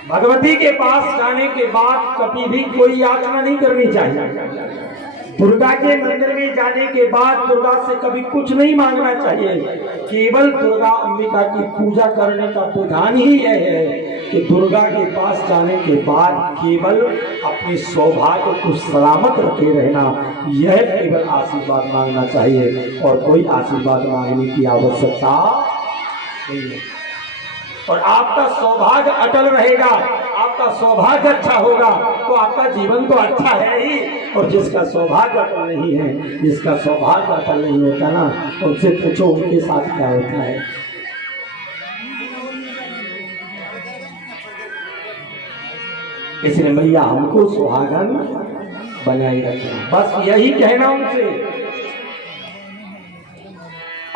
भगवती के पास जाने के बाद कभी भी कोई याचना नहीं करनी चाहिए। दुर्गा के मंदिर में जाने के बाद दुर्गा से कभी कुछ नहीं मांगना चाहिए। केवल दुर्गा अंबिका की पूजा करने का विधान ही यह है कि दुर्गा के पास जाने के बाद केवल अपने सौभाग्य को सलामत रखे रहना, यह केवल आशीर्वाद मांगना चाहिए और कोई आशीर्वाद मांगने की आवश्यकता नहीं है। और आपका सौभाग्य अटल रहेगा, आपका सौभाग्य अच्छा होगा तो आपका जीवन तो अच्छा है ही। और जिसका सौभाग्य अटल नहीं है, जिसका सौभाग्य अटल नहीं होता ना, उनसे पूछो उनके साथ क्या होता है। इसलिए मैया हमको सुहागन बनाए रखना, बस यही कहना उनसे।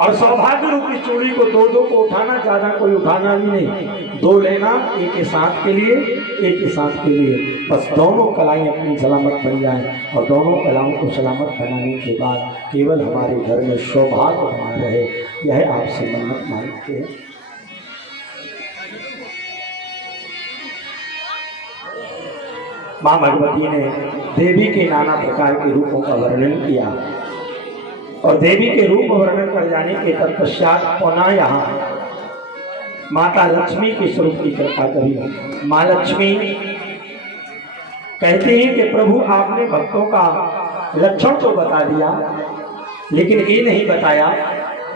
और सौभाग्य रूपी चूड़ी को दो को उठाना, ज्यादा कोई उठाना भी नहीं, 2 लेना, एक के साथ के लिए, एक के साथ के लिए, बस दोनों कलाएं अपनी सलामत बन जाएं। और दोनों कलाओं को सलामत बनाने के बाद केवल हमारे घर में सौभाग्य बना रहे, यह आपसे मन्नत मांगते हैं। माँ भगवती ने देवी के नाना प्रकार के रूपों का वर्णन किया और देवी के रूप वर्णन कर जाने के तत्पश्चात पुनः यहाँ माता लक्ष्मी के स्वरूप की कृपा करी। माँ लक्ष्मी कहती हैं कि प्रभु आपने भक्तों का लक्षण तो बता दिया, लेकिन ये नहीं बताया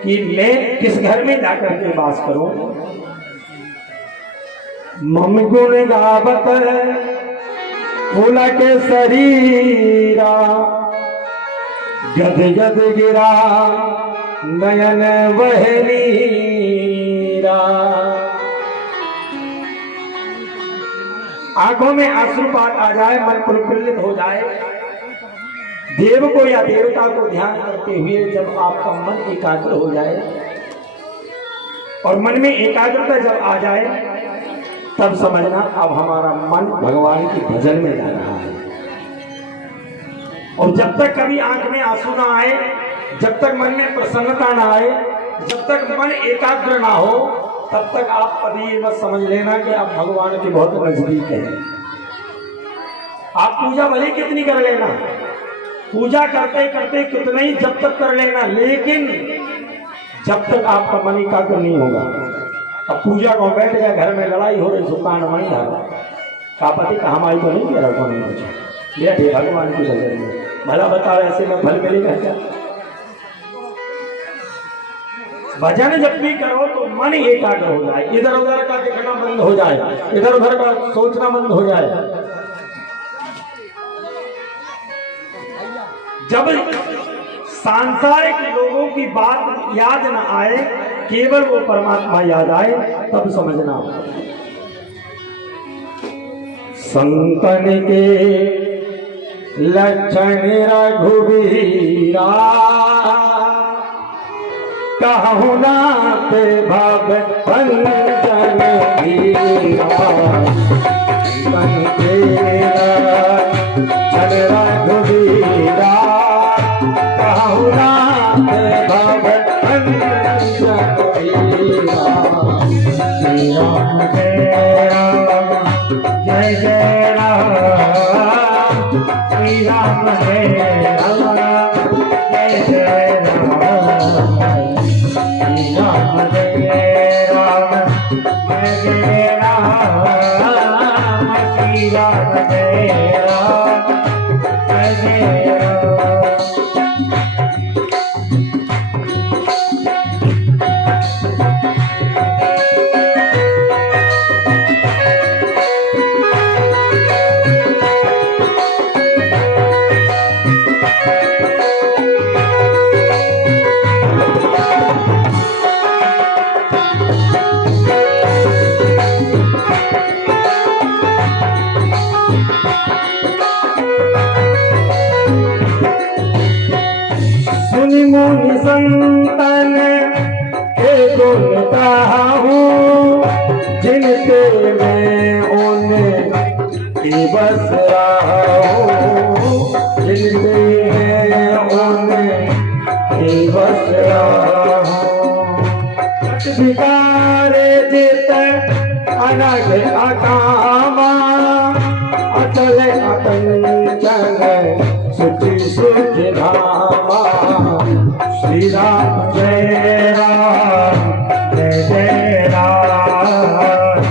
कि मैं किस घर में जाकर के वास करूं। मम गुण गावत फूल के शरीरा, गद गद गिरा नयन वहनीरा। आंखों में आश्रुपात आ जाए, मन प्रफुल्लित हो जाए, देव को या देवता को ध्यान करते हुए जब आपका मन एकाग्र हो जाए और मन में एकाग्रता जब आ जाए, तब समझना अब हमारा मन भगवान की भजन में जा रहा है। और जब तक कभी आंख में आंसू ना आए, जब तक मन में प्रसन्नता ना आए, जब तक मन एकाग्र ना हो, तब तक आप कभी ये मत समझ लेना कि आप भगवान के बहुत नजदीक हैं। आप पूजा भले कितनी कर लेना, पूजा करते करते कितना ही जब तक कर लेना, लेकिन जब तक आपका मन एकाग्र नहीं होगा। अब पूजा को बैठ गया, घर में लड़ाई हो रही, सुकान वहीं डाला, का पति कहा माई तो नहीं कह रहा कौन कुछ बैठे भगवान की नजर में, भला बताओ ऐसे में फल मिलेगा क्या? भजन जब भी करो तो मन एकाग्र हो जाए, इधर उधर का देखना बंद हो जाए, इधर उधर का सोचना बंद हो जाए। जब सांसारिक लोगों की बात याद न आए, केवल वो परमात्मा याद आए, तब समझना। संतन के लक्षण रघुवीरा, कहु नाथ भव भंजन धीरा। संतन के लक्षण रघुवीरा, कहु नाथ भव भंजन धीरा। श्री राम जय राम जय जय राम, श्री राम जय राम जय जय राम, श्री राम जय राम जय जय राम, श्री राम जय राम जय जय राम। मुनि संतन के गुण गाऊं, जिनके मैं उनके बस रहूं, जिनके मैं उनके बस रहूं। विकारे जित अनग अकामा, अचल अकंचन सुचि सुचि धामा। श्री राम जय राम जय जय राम,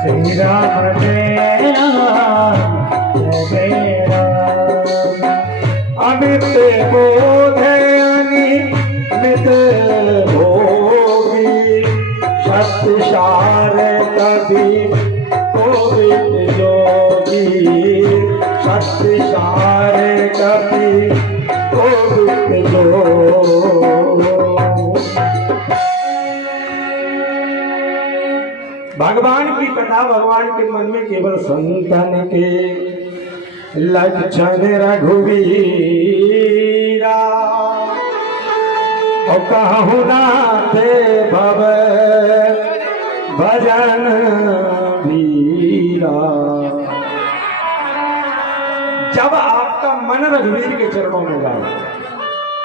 श्री राम जय राम जय जय राम। अमित बोध अनिमित भोगी, सत्य सार कभी गोविंद जोगी। सत्य सार कभी गोविंद जोगी। भगवान की कथा भगवान के मन में केवल संतन के लक्षण रघुवीरा, और कहु नाथ भव भजन वीरा। जब आपका मन रघुवीर के चरणों में जाए,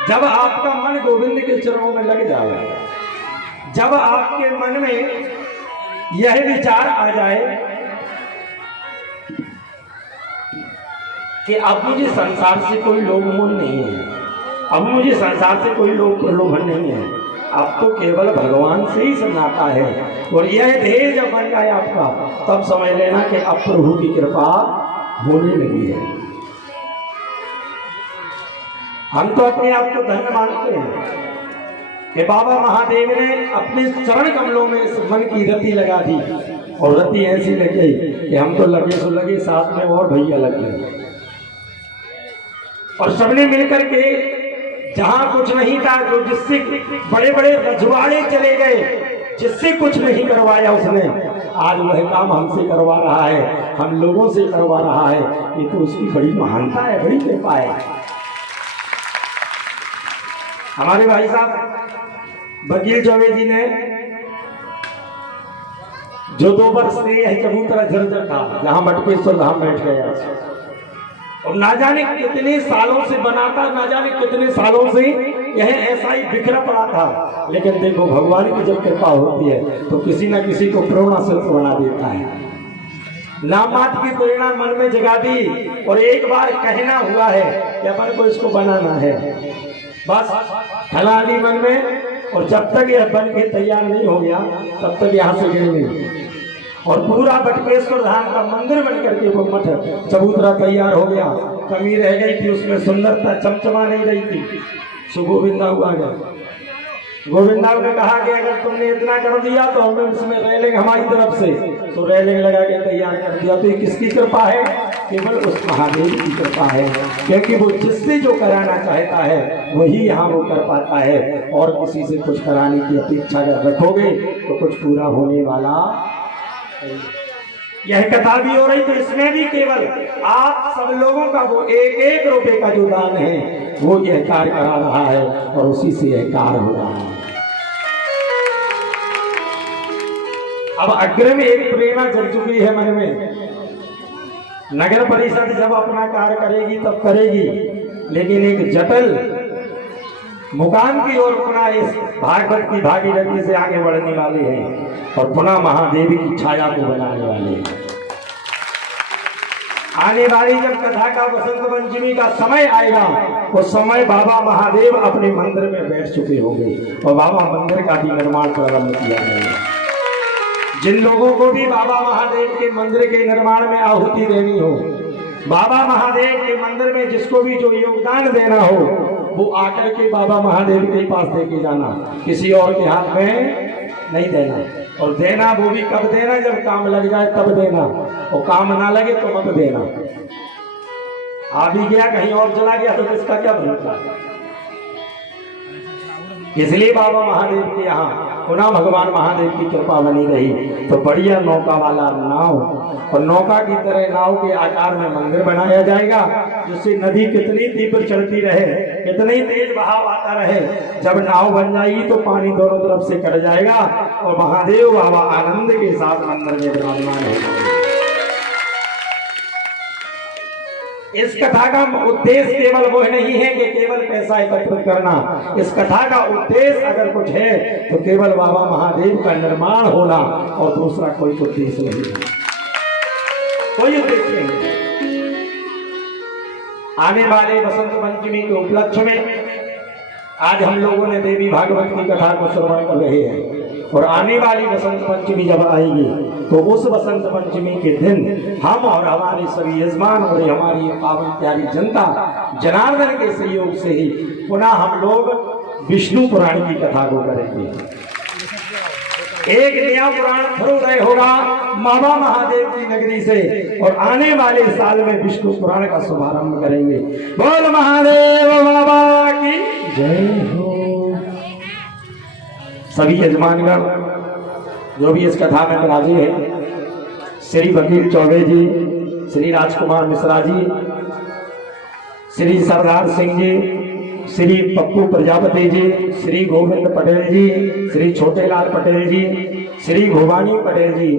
जब आपका मन गोविंद के चरणों में लग जाए, जब आपके मन में यह विचार आ जाए कि अब मुझे संसार से कोई लोभ मोह नहीं है, अब मुझे संसार से कोई लोभ प्रलोभन नहीं है, अब तो केवल भगवान से ही नाता है। और यह ध्येय जब बन जाए आपका, तब समझ लेना कि अब प्रभु की कृपा होने लगी है। हम तो अपने आप को धन्य मानते हैं कि बाबा महादेव ने अपने चरण कमलों में इस मन की रति लगा दी, और रति ऐसी लगी कि हम तो लगे सो लगे, साथ में और भैया लगे, और सबने मिलकर के जहां कुछ नहीं था, जो जिससे बड़े बड़े रजवाड़े चले गए, जिससे कुछ नहीं करवाया उसने, आज वह काम हमसे करवा रहा है, हम लोगों से करवा रहा है। ये तो उसकी बड़ी महानता है, बड़ी कृपा है। हमारे भाई साहब वकील चौबे जी ने जो 2 वर्ष से यह चबूतरा झरझर था, जहां बटकेश्वर धाम बैठ गया, और ना जाने कितने सालों से बना था, ना जाने कितने सालों से यह ऐसा ही बिखरा पड़ा था। लेकिन देखो, भगवान की जब कृपा होती है तो किसी न किसी को प्रेरणा शिल्प बना देता है। नामात की प्रेरणा मन में जगा दी, और एक बार कहना हुआ है कि अपन को इसको बनाना है, बस ठला ली मन में, और जब तक यह बन के तैयार नहीं हो गया तब तक यहाँ से गए नहीं। और पूरा बटकेश्वर धाम का मंदिर बन करके वो मठ चबूतरा तैयार हो गया। कमी रह गई थी उसमें, सुंदरता चमचमा नहीं रही थी। सो गोविंदा हुआ गया। गोविंदा ने कहा कि अगर तुमने इतना कर दिया तो हमें उसमें रेलिंग हमारी तरफ से, तो रेलिंग लगा के तैयार कर दिया। तो ये किसकी कृपा है? केवल उस महादेव की कृपा है, क्योंकि वो जिससे जो कराना चाहता है वही यहाँ वो कर पाता है। और किसी से कुछ कराने की अपेक्षा अगर रखोगे तो कुछ पूरा होने वाला। यह कथा भी हो रही, तो इसमें भी केवल आप सब लोगों का वो 1-1 रुपए का जो दान है वो यह कार्य करा रहा है, और उसी से यह कार्य हो रहा है। अब अग्रिम एक प्रेरणा जग चुकी है मन में। नगर परिषद जब अपना कार्य करेगी तब करेगी, लेकिन एक जटिल मुकाम की ओर पुनः इस भागवत की भागीरथी से आगे बढ़ने वाले हैं, और पुनः महादेवी की छाया को बनाने वाले हैं। आने वाली जब कथा का वसंत पंचमी का समय आएगा, उस समय बाबा महादेव अपने मंदिर में बैठ चुके होंगे, और बाबा मंदिर का भी निर्माण प्रारंभ किया जाएगा। जिन लोगों को भी बाबा महादेव के मंदिर के निर्माण में आहुति देनी हो, बाबा महादेव के मंदिर में जिसको भी जो योगदान देना हो, वो आकर के बाबा महादेव के पास दे के जाना, किसी और के हाथ में नहीं देना। और देना वो भी कब देना? जब काम लग जाए तब देना, और काम ना लगे तो मत देना। आ भी गया कहीं और चला गया तो इसका क्या भरोसा? इसलिए बाबा महादेव के यहाँ पुनः भगवान महादेव की कृपा बनी रही, तो बढ़िया नौका वाला नाव, और नौका की तरह नाव के आकार में मंदिर बनाया जाएगा, जिससे नदी कितनी तीव्र चलती रहे, कितनी तेज बहाव आता रहे, जब नाव बन जाएगी तो पानी दोनों तरफ से कट जाएगा, और महादेव बाबा आनंद के साथ मंदिर में विराजमान होंगे। इस कथा का उद्देश्य केवल वो नहीं है कि केवल पैसा एकत्रित करना। इस कथा का उद्देश्य अगर कुछ है तो केवल बाबा महादेव का निर्माण होना, और दूसरा कोई उद्देश्य नहीं है, कोई उद्देश्य नहीं। आने वाले बसंत पंचमी के उपलक्ष्य में आज हम लोगों ने देवी भागवत की कथा को श्रवण कर रहे हैं, और आने वाली बसंत पंचमी जब आएगी तो उस बसंत पंचमी के दिन हम और हमारे सभी यजमान और हमारी पावन प्यारी जनता जनार्दन के सहयोग से ही पुनः हम लोग विष्णु पुराण की कथा को करेंगे। एक नया पुराण सूर्योदय होगा बाबा महादेव की नगरी से, और आने वाले साल में विष्णु पुराण का शुभारंभ करेंगे। बोल महादेव बाबा की जय हो। सभी यजमानगण जो भी इस कथा में राजी है, श्री वकील चौबे जी, श्री राजकुमार मिश्रा जी, श्री सरदार सिंह जी, श्री पप्पू प्रजापति जी, श्री गोविंद पटेल जी, श्री छोटेलाल पटेल जी, श्री भवानी पटेल जी,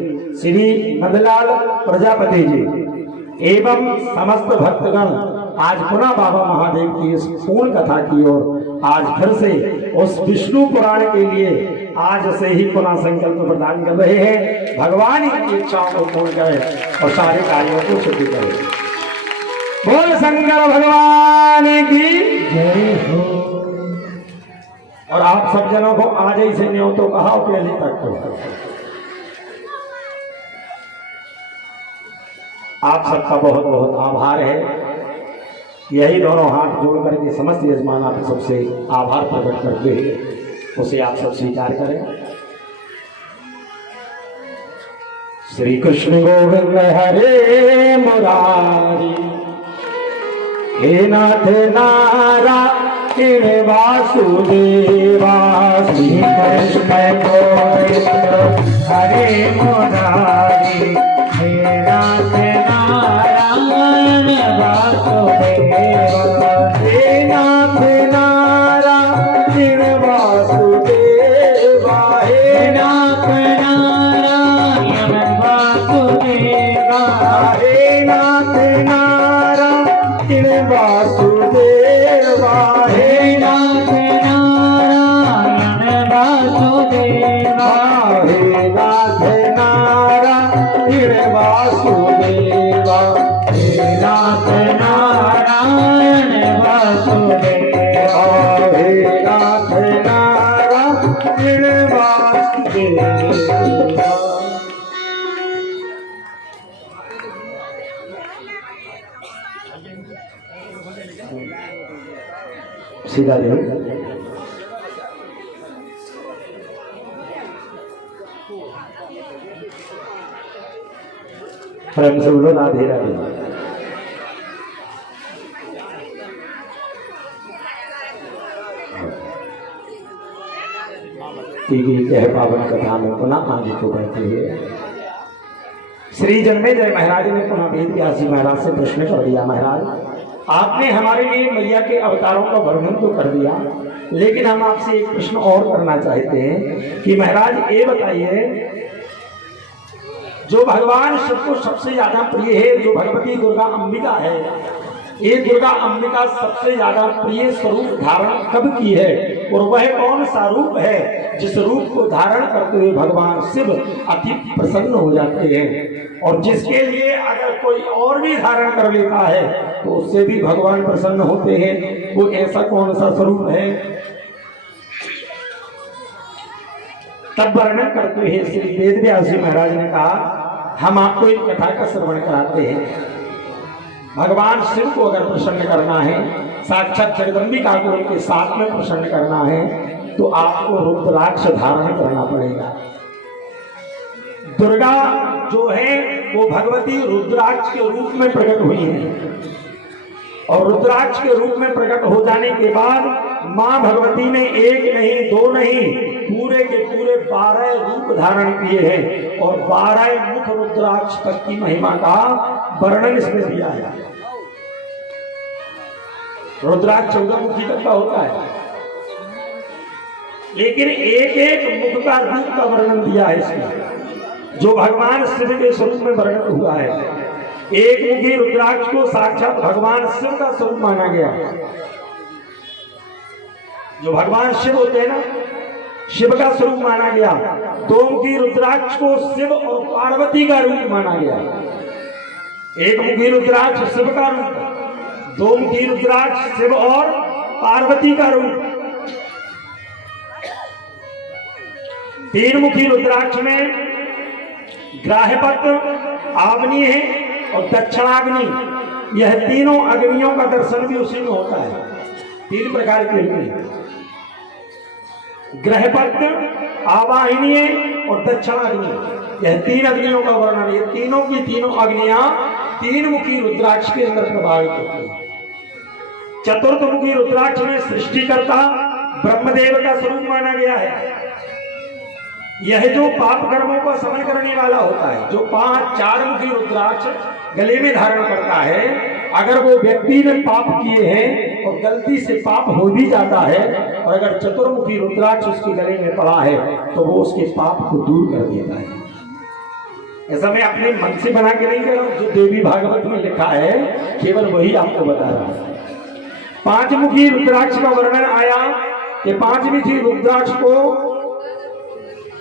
श्री नंदलाल प्रजापति जी एवं समस्त भक्तगण आज पुनः बाबा महादेव की इस पूर्ण कथा की ओर आज फिर से उस विष्णु पुराण के लिए आज से ही पुनः संकल्प प्रदान कर रहे हैं। भगवान की इच्छाओं को पूर्ण करें और सारे कार्यों को सिद्ध करें। बोल शंकर भगवान की जय हो। और आप सब जनों को आज ही से न्यों तो कहा पहले तक को आप सबका बहुत बहुत आभार है। यही दोनों हाथ जोड़ करके समस्त यजमान आप सबसे आभार प्रकट करते हैं, उसे आप सब स्वीकार करें। श्री कृष्ण गोविंद हरे मुरारी, हे नाथ नारायण वासुदेवा। श्री कृष्ण गोविंद हरे मुरारी, हे नाथ नारायण वासुदेवा। हे नाथ नारायण वासुदेवा, हे नाथ नारायण वासुदेवा, हे नाथ नारायण वासुदेवा, हे नाथ नारायण वासुदेवा, हे नाथ नारायण वासुदेवा, हे नाथ नारायण वासुदेवा, हे नाथ नारायण वासुदेवा। सीधा देव प्रेम से बोलो राधे राधे। टीवी के पावन कथा में पुनः आगे को बढ़ते हुए श्री जन्मेजय महाराज ने पुनः वेद व्यास जी महाराज से प्रश्न कर दिया, महाराज आपने हमारे लिए मैया के अवतारों का वर्णन तो कर दिया, लेकिन हम आपसे एक प्रश्न और करना चाहते हैं कि महाराज ये बताइए, जो भगवान शिव को सबसे ज्यादा प्रिय है, जो भगवती दुर्गा अंबिका है, ये दुर्गा अंबिका सबसे ज्यादा प्रिय स्वरूप धारण कब की है, और वह कौन सा रूप है जिस रूप को धारण करते हुए भगवान शिव अति प्रसन्न हो जाते हैं, और जिसके लिए अगर कोई और भी धारण कर लेता है तो उससे भी भगवान प्रसन्न होते हैं, वो ऐसा कौन सा स्वरूप है। तब वर्णन करते हुए श्री वेद व्यास जी महाराज ने कहा, हम आपको एक कथा का श्रवण कराते हैं। भगवान शिव को अगर प्रसन्न करना है, साक्षात जगदम्बिका को उनके साथ में प्रसन्न करना है, तो आपको रुद्राक्ष धारण करना पड़ेगा। दुर्गा जो है वो भगवती रुद्राक्ष के रूप में प्रकट हुई है, और रुद्राक्ष के रूप में प्रकट हो जाने के बाद मां भगवती ने एक नहीं दो नहीं पूरे के पूरे 12 रूप धारण किए हैं, और 12 मुख रुद्राक्ष तक की महिमा का वर्णन इसमें दिया है। रुद्राक्ष 14 मुखी तक का होता है, लेकिन एक एक मुख का रूप का वर्णन दिया है इसमें, जो भगवान शिव के स्वरूप में वर्णन हुआ है। एक मुखी रुद्राक्ष को साक्षात भगवान शिव का स्वरूप माना गया। जो भगवान शिव होते हैं ना, शिव का स्वरूप माना गया। दो मुखी रुद्राक्ष को शिव और पार्वती का रूप माना गया। एक मुखी रुद्राक्ष शिव का रूप, दो मुखी रुद्राक्ष शिव और पार्वती का रूप। तीन मुखी रुद्राक्ष में ग्राह्यपत्र, आग्नि है और दक्षिणाग्नि, यह तीनों अग्नियों का दर्शन भी उसी में होता है। तीन प्रकार की अग्नि, ग्रहपत्र, आवाहिनी और दक्षिणाग्नि, यह तीन अग्नियों का वर्णन। ये तीनों की तीनों अग्नियां तीन मुखी रुद्राक्ष के अंदर प्रभावित होती है। चतुर्थ मुखी रुद्राक्ष में सृष्टिकर्ता ब्रह्मदेव का स्वरूप माना गया है। यह जो पाप कर्मों का समन करने वाला होता है, जो 4 मुखी रुद्राक्ष गले में धारण करता है, अगर वो व्यक्ति ने पाप किए हैं और गलती से पाप हो भी जाता है, और अगर चतुर्मुखी रुद्राक्ष उसके गले में पड़ा है तो वो उसके पाप को दूर कर देता है। ऐसा मैं अपने मन से बना के नहीं कह रहा हूं, जो देवी भागवत में लिखा है केवल वही आपको बता रहा हूं। 5 मुखी रुद्राक्ष का वर्णन आया कि 5 मुखी रुद्राक्ष को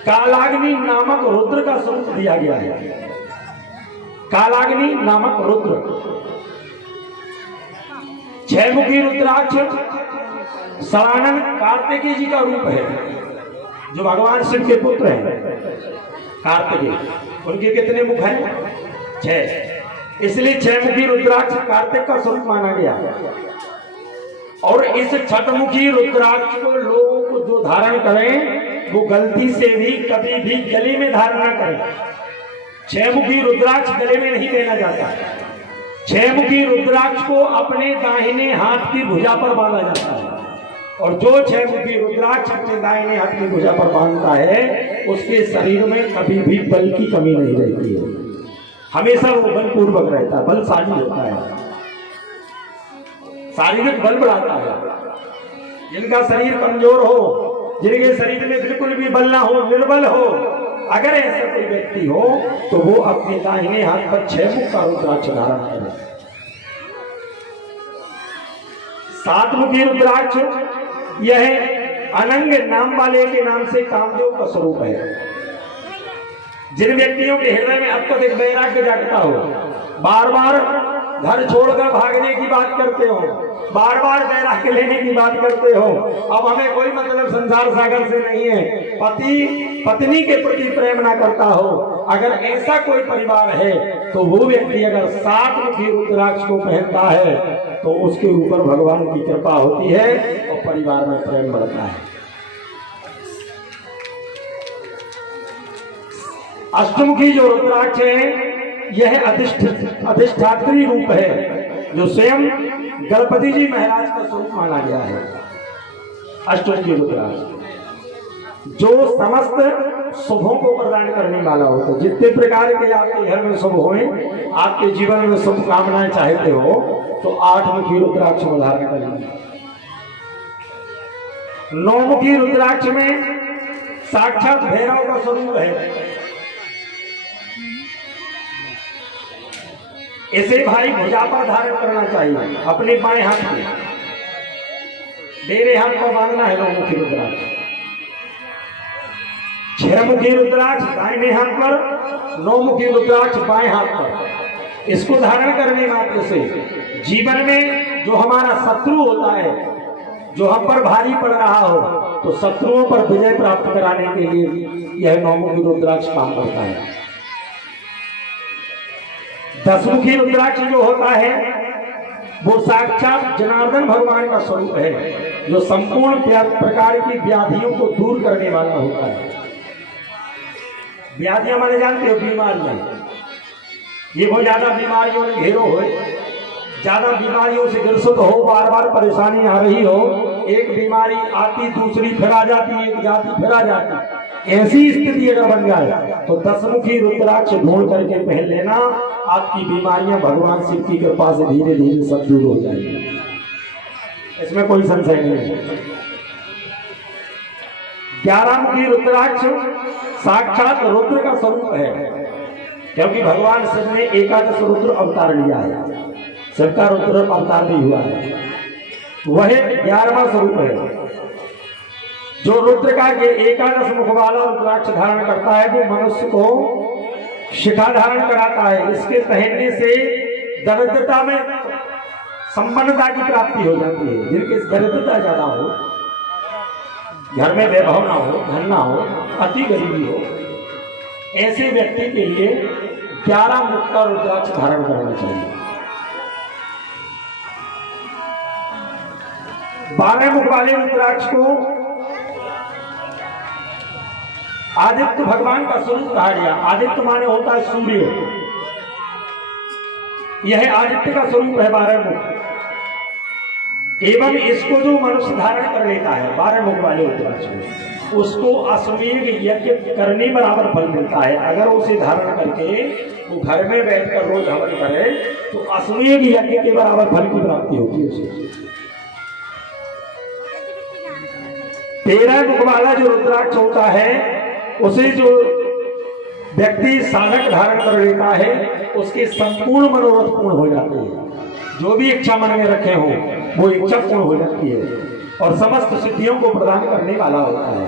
कालाग्नि नामक रुद्र का स्वरूप दिया गया है। कालाग्नि नामक रुद्र। 6 मुखी रुद्राक्ष सदानंद कार्तिकेय जी का रूप है, जो भगवान शिव के पुत्र हैं कार्तिकेय। उनके कितने मुख हैं? 6। इसलिए 6 मुखी रुद्राक्ष कार्तिक का स्वरूप माना गया। और इस छठमुखी रुद्राक्ष को लोग जो धारण करें वो गलती से भी कभी भी गले में धारण न करें। 6 मुखी रुद्राक्ष गले में नहीं देना जाता। 6 मुखी रुद्राक्ष को अपने दाहिने हाथ की भुजा पर बांधा जाता है। और जो 6 मुखी रुद्राक्ष अपने दाहिने हाथ की भुजा पर बांधता है उसके शरीर में कभी भी बल की कमी नहीं रहती है, हमेशा वो बलपूर्वक रहता है, बलशाली होता है, शारीरिक बल बढ़ाता है। जिनका शरीर कमजोर हो, जिनके शरीर में बिल्कुल भी बल ना हो, निर्बल हो, अगर ऐसा कोई व्यक्ति हो तो वो अपने दाहिने हाथ पर 6 मुख का रुद्राक्ष धारण करे। 7 मुखी रुद्राक्ष यह अनंग नाम वाले के नाम से कामदेव का स्वरूप है। जिन व्यक्तियों के हृदय में अत्यधिक वैराग्य जागता हो, बार बार घर छोड़कर भागने की बात करते हो, बार बार वैराग्य लेने की बात करते हो, अब हमें कोई मतलब संसार सागर से नहीं है, पति पत्नी के प्रति प्रेम ना करता हो, अगर ऐसा कोई परिवार है तो वो व्यक्ति अगर 7 मुखी रुद्राक्ष को पहनता है तो उसके ऊपर भगवान की कृपा होती है और परिवार में प्रेम बढ़ता है। अष्टमुखी जो रुद्राक्ष है यह अधिष्ठात्री रूप है, जो स्वयं गणपति जी महाराज का स्वरूप माना गया है। अष्टमुखी रुद्राक्ष जो समस्त शुभों को प्रदान करने वाला होता है। जितने प्रकार के आपके घर में शुभ होए, आपके जीवन में शुभ कामनाएं चाहते हो तो 8 मुखी रुद्राक्ष को धारण करें। 9 मुखी रुद्राक्ष में साक्षात भैरव का स्वरूप है। इसे भाई भुजा पर धारण करना चाहिए, अपने बाएं हाथ में, मेरे हाथ को बांधना है 9 मुखी रुद्राक्ष। 6 मुखी रुद्राक्ष दाहिने हाथ पर, 9 मुखी रुद्राक्ष बाएं हाथ पर। इसको धारण करने मात्र से जीवन में जो हमारा शत्रु होता है, जो हम पर भारी पड़ रहा हो, तो शत्रुओं पर विजय प्राप्त कराने के लिए यह 9 मुखी रुद्राक्ष काम करता है। 10 मुखी रुद्राक्ष जो होता है वो साक्षात जनार्दन भगवान का स्वरूप है, जो संपूर्ण प्रकार की व्याधियों को दूर करने वाला होता है। व्याधियां माने जानते हो, बीमारियां। ये बहुत ज्यादा बीमारियों में घेरो हो, ज्यादा बीमारियों से ग्रसित हो, बार बार परेशानी आ रही हो, एक बीमारी आती दूसरी फिर आ जाती, एक जाती फिर आ जाती, ऐसी स्थिति अगर बन जाए तो 10 मुखी रुद्राक्ष ढूंढ करके पहन लेना, आपकी बीमारियां भगवान शिव की कृपा से धीरे धीरे सब दूर हो जाएंगी, इसमें कोई संशय नहीं है। 11 मुखी रुद्राक्ष साक्षात रुद्र का स्वरूप है, क्योंकि भगवान शिव ने एकादश रुद्र अवतार लिया है, शिव का रुद्र अवतार भी हुआ है, वह 11वां स्वरूप है। जो रुद्र का ये एकादश मुख वाला रुद्राक्ष धारण करता है वो मनुष्य को शिखा धारण कराता है। इसके पहनने से दरिद्रता में संपन्नता की प्राप्ति हो जाती है। जिनकी दरिद्रता ज्यादा हो, घर में वैभव ना हो, धन ना हो, अति गरीबी हो, ऐसे व्यक्ति के लिए 11 मुख का रुद्राक्ष धारण करना चाहिए। 12 मुख वाले रुद्राक्ष को आदित्य भगवान का स्वरूप कहा गया। आदित्य माने होता है सूर्य, यह आदित्य का स्वरूप है 12 मुख। एवं इसको जो मनुष्य धारण कर लेता है 12 मुख वाले रुद्राक्ष में, उसको अश्वमेध यज्ञ करने बराबर फल मिलता है। अगर उसे धारण करके वो घर में बैठकर रोज हवन करे तो अश्वमेध यज्ञ के बराबर फल की प्राप्ति होती है उसे। 13 मुख वाला जो रुद्राक्ष होता है उसे जो व्यक्ति साधक धारण कर लेता है उसके संपूर्ण मनोरथ पूर्ण हो जाते हैं। जो भी इच्छा मन में रखे हो वो इच्छा पूर्ण हो जाती है और समस्त सिद्धियों को प्रदान करने वाला होता है।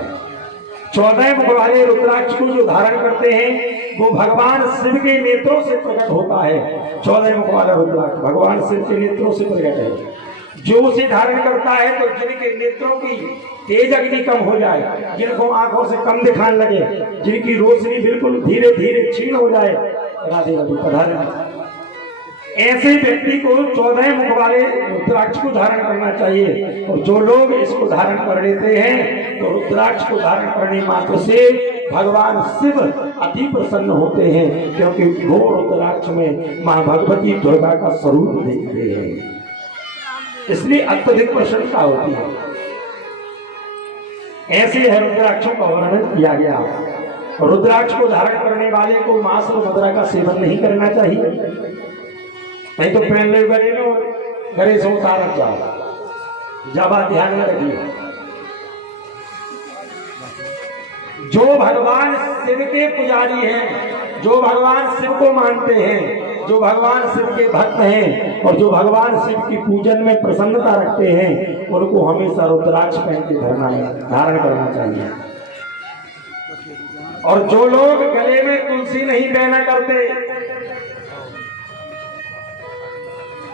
14 मुख वाले रुद्राक्ष को जो धारण करते हैं वो भगवान शिव के नेत्रों से प्रकट होता है। 14 मुख वाला रुद्राक्ष भगवान शिव के नेत्रों से प्रकट है। जो उसे धारण करता है तो जिनके नेत्रों की तेज अग्नि कम हो जाए, जिनको आंखों से कम दिखाने लगे, जिनकी रोशनी बिल्कुल धीरे धीरे क्षीण हो जाए, राधे राधे पधारे, ऐसे व्यक्ति को 14 मुख वाले रुद्राक्ष को धारण करना चाहिए। और जो लोग इसको धारण कर लेते हैं तो रुद्राक्ष को धारण करने मात्र से भगवान शिव अति प्रसन्न होते हैं, क्योंकि वो रुद्राक्ष में मां भगवती दुर्गा का स्वरूप देखते हैं, इसलिए अत्यधिक प्रसन्नता होती है। ऐसे है रुद्राक्षों का वर्णन किया गया। रुद्राक्ष को धारण करने वाले को मांस और मदिरा का सेवन नहीं करना चाहिए, नहीं तो पहन ले गले लो गले से उतार जाओ। जब ध्यान में रखिए, जो भगवान शिव के पुजारी हैं, जो भगवान शिव को मानते हैं, जो भगवान शिव के भक्त हैं और जो भगवान शिव की पूजन में प्रसन्नता रखते हैं, उनको हमेशा रुद्राक्ष पहन के धारण करना चाहिए। और जो लोग गले में तुलसी नहीं पहना करते,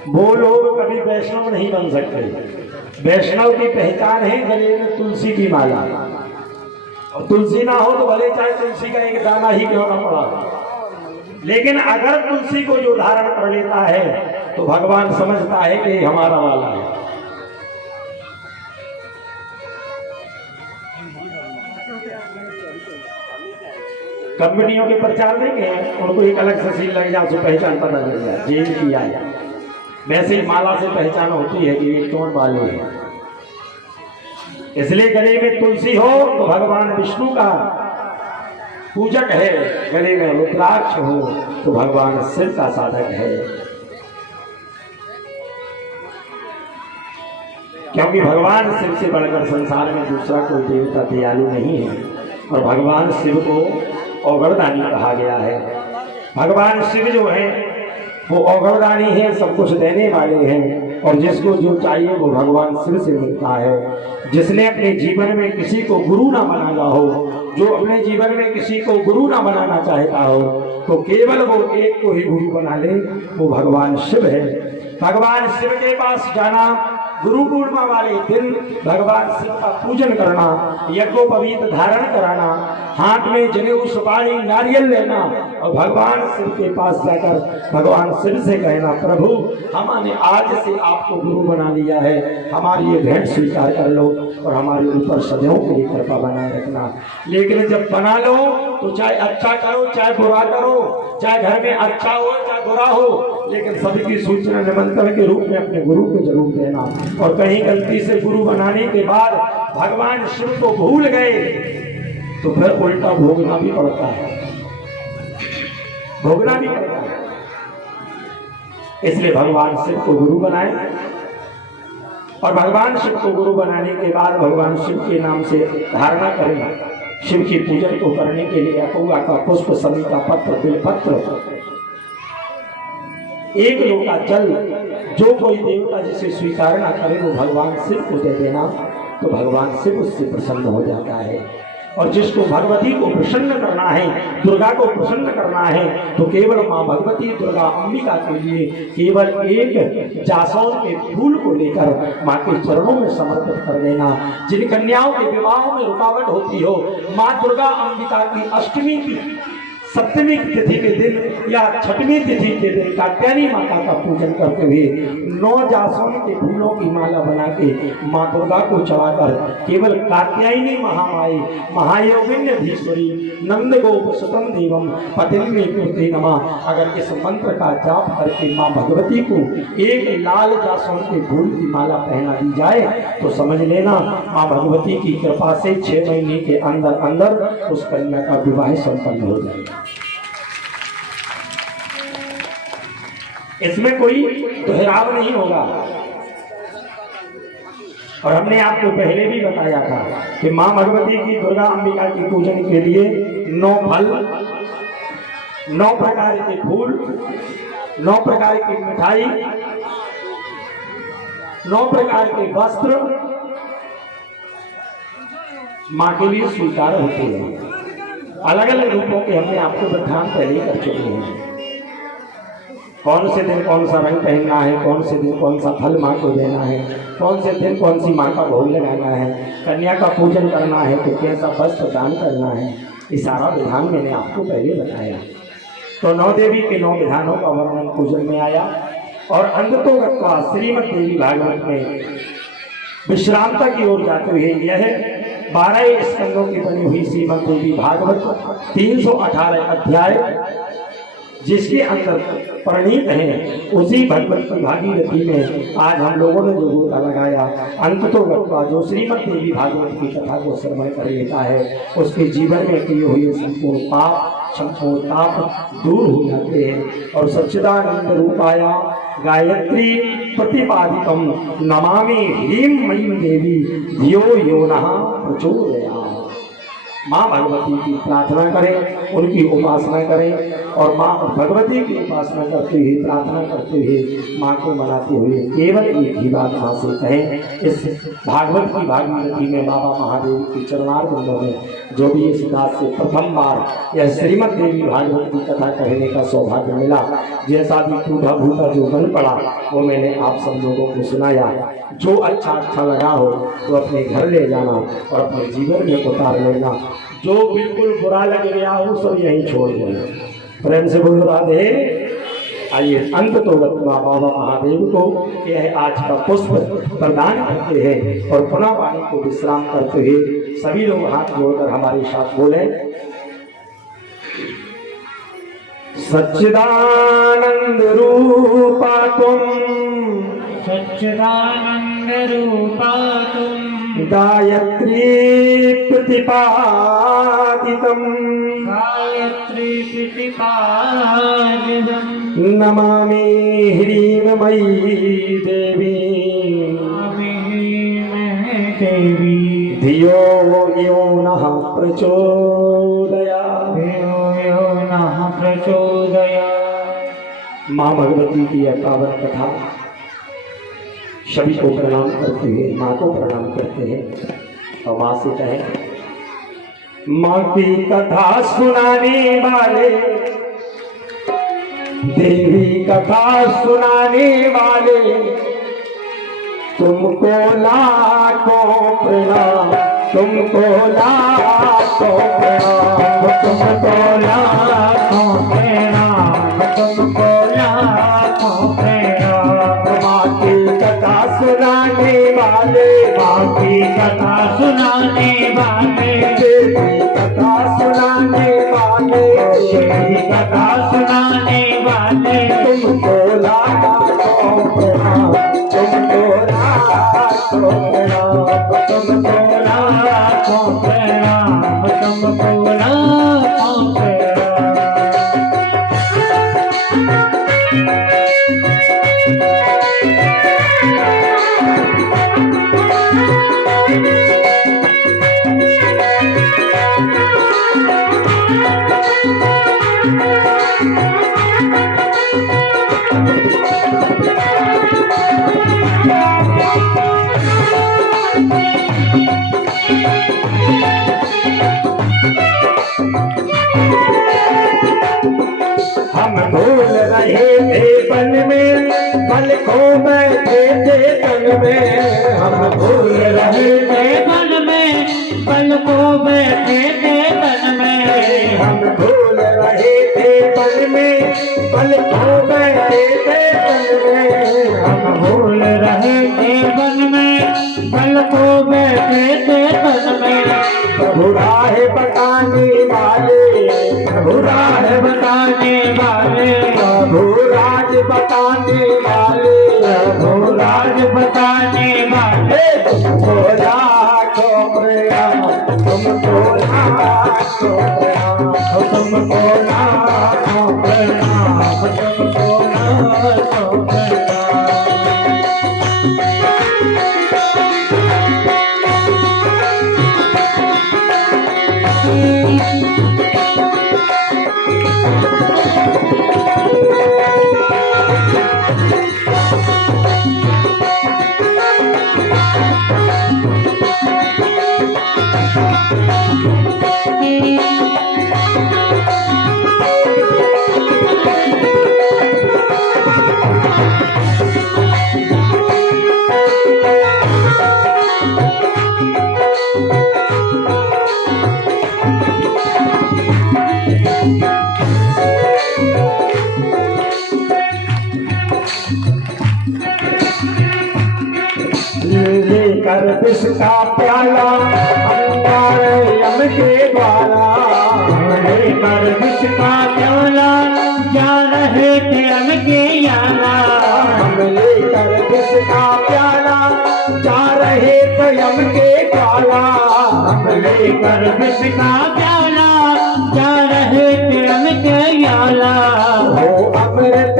वो लोग कभी वैष्णव नहीं बन सकते। वैष्णव की पहचान है गले में तुलसी की माला, और तुलसी ना हो तो भले चाहे तुलसी का एक दाना ही क्यों ना पड़ा, लेकिन अगर तुलसी को जो धारण कर लेता है तो भगवान समझता है कि हमारा वाला है। कंपनियों के प्रचार देंगे, उनको एक अलग से सील लग जाए, उसको पहचान पता चल जाए जेल की आए। वैसे ही माला से पहचान होती है कि ये कौन वाले हैं। इसलिए गले में तुलसी हो तो भगवान विष्णु का पूजक है, गले में रुद्राक्ष हो तो भगवान शिव का साधक है, क्योंकि भगवान शिव से बढ़कर संसार में दूसरा कोई देवता दयालु नहीं है। और भगवान शिव को औगरदानी कहा गया है। भगवान शिव जो है वो औगरदानी है, सब कुछ देने वाले हैं, और जिसको जो चाहिए वो भगवान शिव से मिलता है। जिसने अपने जीवन में किसी को गुरु ना बनाना हो, जो अपने जीवन में किसी को गुरु ना बनाना चाहता हो, तो केवल वो एक को ही गुरु बना ले, वो भगवान शिव है। भगवान शिव के पास जाना, गुरु पूर्णिमा वाले दिन भगवान शिव का पूजन करना, यज्ञोपवीत धारण कराना, हाथ में जनेऊ सुपारी नारियल लेना और भगवान शिव के पास जाकर भगवान शिव से कहना, प्रभु हमने आज से आपको गुरु बना लिया है, हमारी ये भेंट स्वीकार कर लो और हमारे ऊपर सदैव के लिए कृपा बनाए रखना। लेकिन जब बना लो तो चाहे अच्छा करो चाहे बुरा करो, चाहे घर में अच्छा हो चाहे बुरा हो, लेकिन सबकी सूचना निमंत्रण के रूप में अपने गुरु को जरूर देना। और कहीं गलती से गुरु बनाने के बाद भगवान शिव को भूल गए तो फिर उल्टा भोगना भी पड़ता है, भोगना भी पड़ता है। इसलिए भगवान शिव को गुरु बनाए, और भगवान शिव को गुरु बनाने के बाद भगवान शिव के नाम से धारणा करें। शिव की पूजन को करने के लिए अकौआ का पुष्प, समी का पत्र, बेलपत्र, एक लोटा जल, जो कोई देवता जिसे स्वीकार ना करे वो भगवान शिव को दे देना, तो भगवान शिव उससे प्रसन्न हो जाता है। और जिसको भगवती को प्रसन्न करना है, दुर्गा को प्रसन्न करना है, तो केवल मां भगवती दुर्गा अंबिका के लिए केवल एक जासौन के फूल को लेकर मां के चरणों में समर्पित कर देना। जिन कन्याओं के विवाहों में रुकावट होती हो, मां दुर्गा अंबिका की अष्टमी की, सप्तमी तिथि के दिन या छठवीं तिथि के दिन कात्यायनी माता का पूजन करते हुए 9 जासौन के फूलों की माला बना के मां दुर्गा को चढ़ाकर केवल कात्यायनी महामाई महायोगिन्यधीश्वरी नंद गोप सुतम देवम पतिन्मे कृते नमः, अगर इस मंत्र का जाप करके मां भगवती को एक लाल जासौन के फूल की माला पहना दी जाए तो समझ लेना मां भगवती की कृपा से 6 महीने के अंदर अंदर उस कन्या का विवाह संपन्न हो जाएगा। इसमें कोई दोहराव नहीं होगा। और हमने आपको पहले भी बताया था कि मां भगवती की, दुर्गा अंबिका की पूजन के लिए 9 फल, 9 प्रकार के फूल, 9 प्रकार की मिठाई, 9 प्रकार के वस्त्र मां के लिए स्वीकार होते हैं। अलग अलग रूपों के हमने आपको प्रधान पहले कर चुके हैं। कौन से दिन कौन सा रंग पहनना है, कौन से दिन कौन सा फल माँ को देना है, कौन से दिन कौन सी माँ का भोग लगाना है, कन्या का पूजन करना है तो कैसा वस्त्र दान करना है, ये सारा विधान मैंने आपको पहले बताया। तो 9 देवी के 9 विधानों का वर्णन पूजन में आया। और अंततोगत्वा श्रीमद् देवी भागवत में विश्रामता की ओर जाते हुए यह 12 स्कंदों की बनी हुई श्रीमद् देवी भागवत 318 अध्याय जिसके अंदर परिणीत है, उसी भगवत की भागीरथी में आज हम लोगों ने जो गोता लगाया। अंततोगत्वा जो श्रीमद् देवी भागवत की कथा को श्रवण कर लेता है उसके जीवन में किए हुए संपूर्ण पाप संपूर्ण ताप दूर हो जाते हैं। और सच्चिदानंद रूपाया गायत्री प्रतिपादितम नमामि ह्रीं मयीं देवी धियो यो नः प्रचोदयात्। माँ भगवती की प्रार्थना करें, उनकी उपासना करें और माँ भगवती की उपासना करते हुए प्रार्थना करते हुए माँ को मनाते हुए केवल एक ही बात माँ से कहें। इस भागवत की भागीरथी में बाबा महादेव की चरणारविंदों में जो भी इस दास से प्रथम बार यह श्रीमद् देवी भागवत की कथा कहने का सौभाग्य मिला, जैसा भी टूटा भूटा जो बन पड़ा वो मैंने आप सब लोगों को सुनाया। जो अच्छा लगा हो तो अपने घर ले जाना और अपने जीवन में उतार लेना, जो बिल्कुल बुरा लग गया हो सब यहीं छोड़ देना। प्रेम से बोलो राधे। आइए अंततोगत्वा बाबा महादेव को यह आज का पुष्प प्रदान करते हैं और पुनः वाणी को विश्राम करते हुए सभी लोग हाथ जोड़कर हमारे साथ बोले सच्चिदानंद रूपा तुम, सच्चिदानंद रूपा तुम, गायत्री प्रतिपादितम, गायत्री प्रतिपादितम, नमामि ह्रीं मयी देवी, नमामि ह्रीं देवी, धियो यो नः प्रचोदयात्, धियो यो नः प्रचोदयात्। माँ भगवती की यह पावन कथा सभी को प्रणाम करते हैं, माँ को प्रणाम करते हैं और माँ से कहें माँ की कथा सुनाने वाले, देवी कथा सुनाने वाले, तुमको लाखों प्रणाम, तुमको लाखों प्रणाम, तुमको लाखों प्रणाम, तुमको लाखों प्रणाम। माँ की कथा सुनाने वाले, माँ की कथा सुनाने वाले, देवी कथा सुनाने वाले, देवी कथा सुनाने वाले, तुमको लाखों प्रणाम, तुमको लाखों प्रणाम, तुमको लाखों प्रणाम, तुमको लाखों प्रणाम। हम भूल रहे थे वन में, पल को बैठे थे तन में, हम भूल रहे थे मन में, पल को बैठे थे तन में, हम भूल रहे थे पल में, पल को बैठे थे तन में, हम भूल रहे थे मन में, पल को बैठे थे तन में। प्रभु राह बताने वाले, प्रभु राह बताने वाले, प्रभु राज बताने वाले, प्रभु राज बताने वाले, तुमको लाखों प्रणाम, तुमको लाखों प्रणाम, तुमको लाखों प्रणाम, तुमको लाखों प्रणाम। कर विष का प्याला अंगार यम के द्वारा। लेकर विष का प्याला जा रहे थे हम के यारा। हम लेकर विष का प्याला जा रहे थे यम के द्वारा। हम लेकर विष का प्याला जा रहे थे हम के यारा। हो अमृत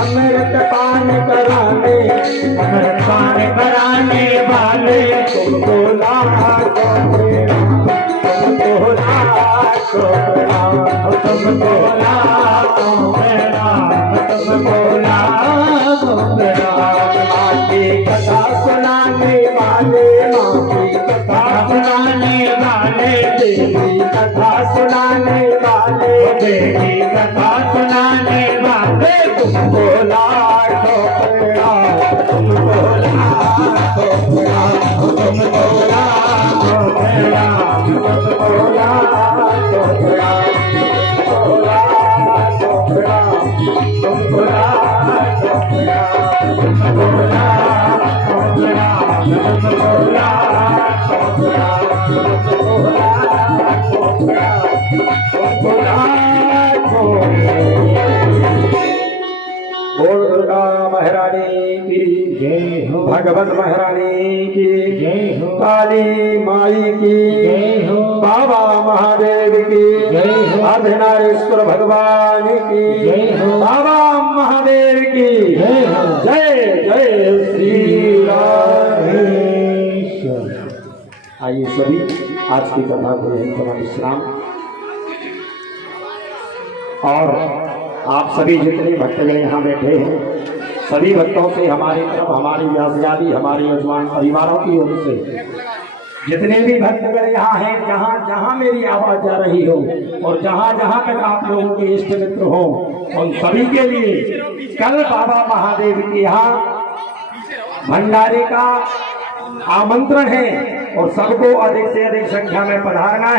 अमृत पान कराने अमृत पान कराने वाले तुमको लाखों प्रणाम, तुमको लाखों प्रणाम, तुमको लाखों प्रणाम, तुमको लाखों प्रणाम। माँ की कथा सुनाने वाले, माँ की कथा सुनाने वाले, देवी कथा सुनाने वाले, देवी कथा सुनाने वाले तुमको लाखों प्रणाम, तुमको लाखों प्रणाम, तुमको लाखों प्रणाम, तुमको लाखों प्रणाम, तुमको लाखों प्रणाम, तुमको लाखों प्रणाम, तुमको लाखों प्रणाम, तुमको लाखों प्रणाम, तुमको लाखों प्रणाम, तुमको लाखों। बोल दुर्गा महारानी की जय हो, भगवत महारानी की जय हो, काली माई की जय हो, बाबा महादेव की जय हो, अर्धनारीश्वर भगवान की जय हो, बाबा महादेव की जय हो। जय जय श्री राम। आइए सभी आज की कथा को यहीं पर विश्राम। और आप सभी जितने भक्तगण यहाँ बैठे हैं सभी भक्तों से हमारी तरफ हमारी व्यासगादी हमारी यजमान परिवारों की ओर से जितने भी भक्तगण यहाँ हैं जहाँ जहाँ मेरी आवाज जा रही हो और जहाँ जहाँ तक आप लोगों के इष्ट मित्र हो उन सभी के लिए कल बाबा महादेव के यहाँ भंडारे का आमंत्रण है और सबको अधिक से अधिक संख्या में पधारना है।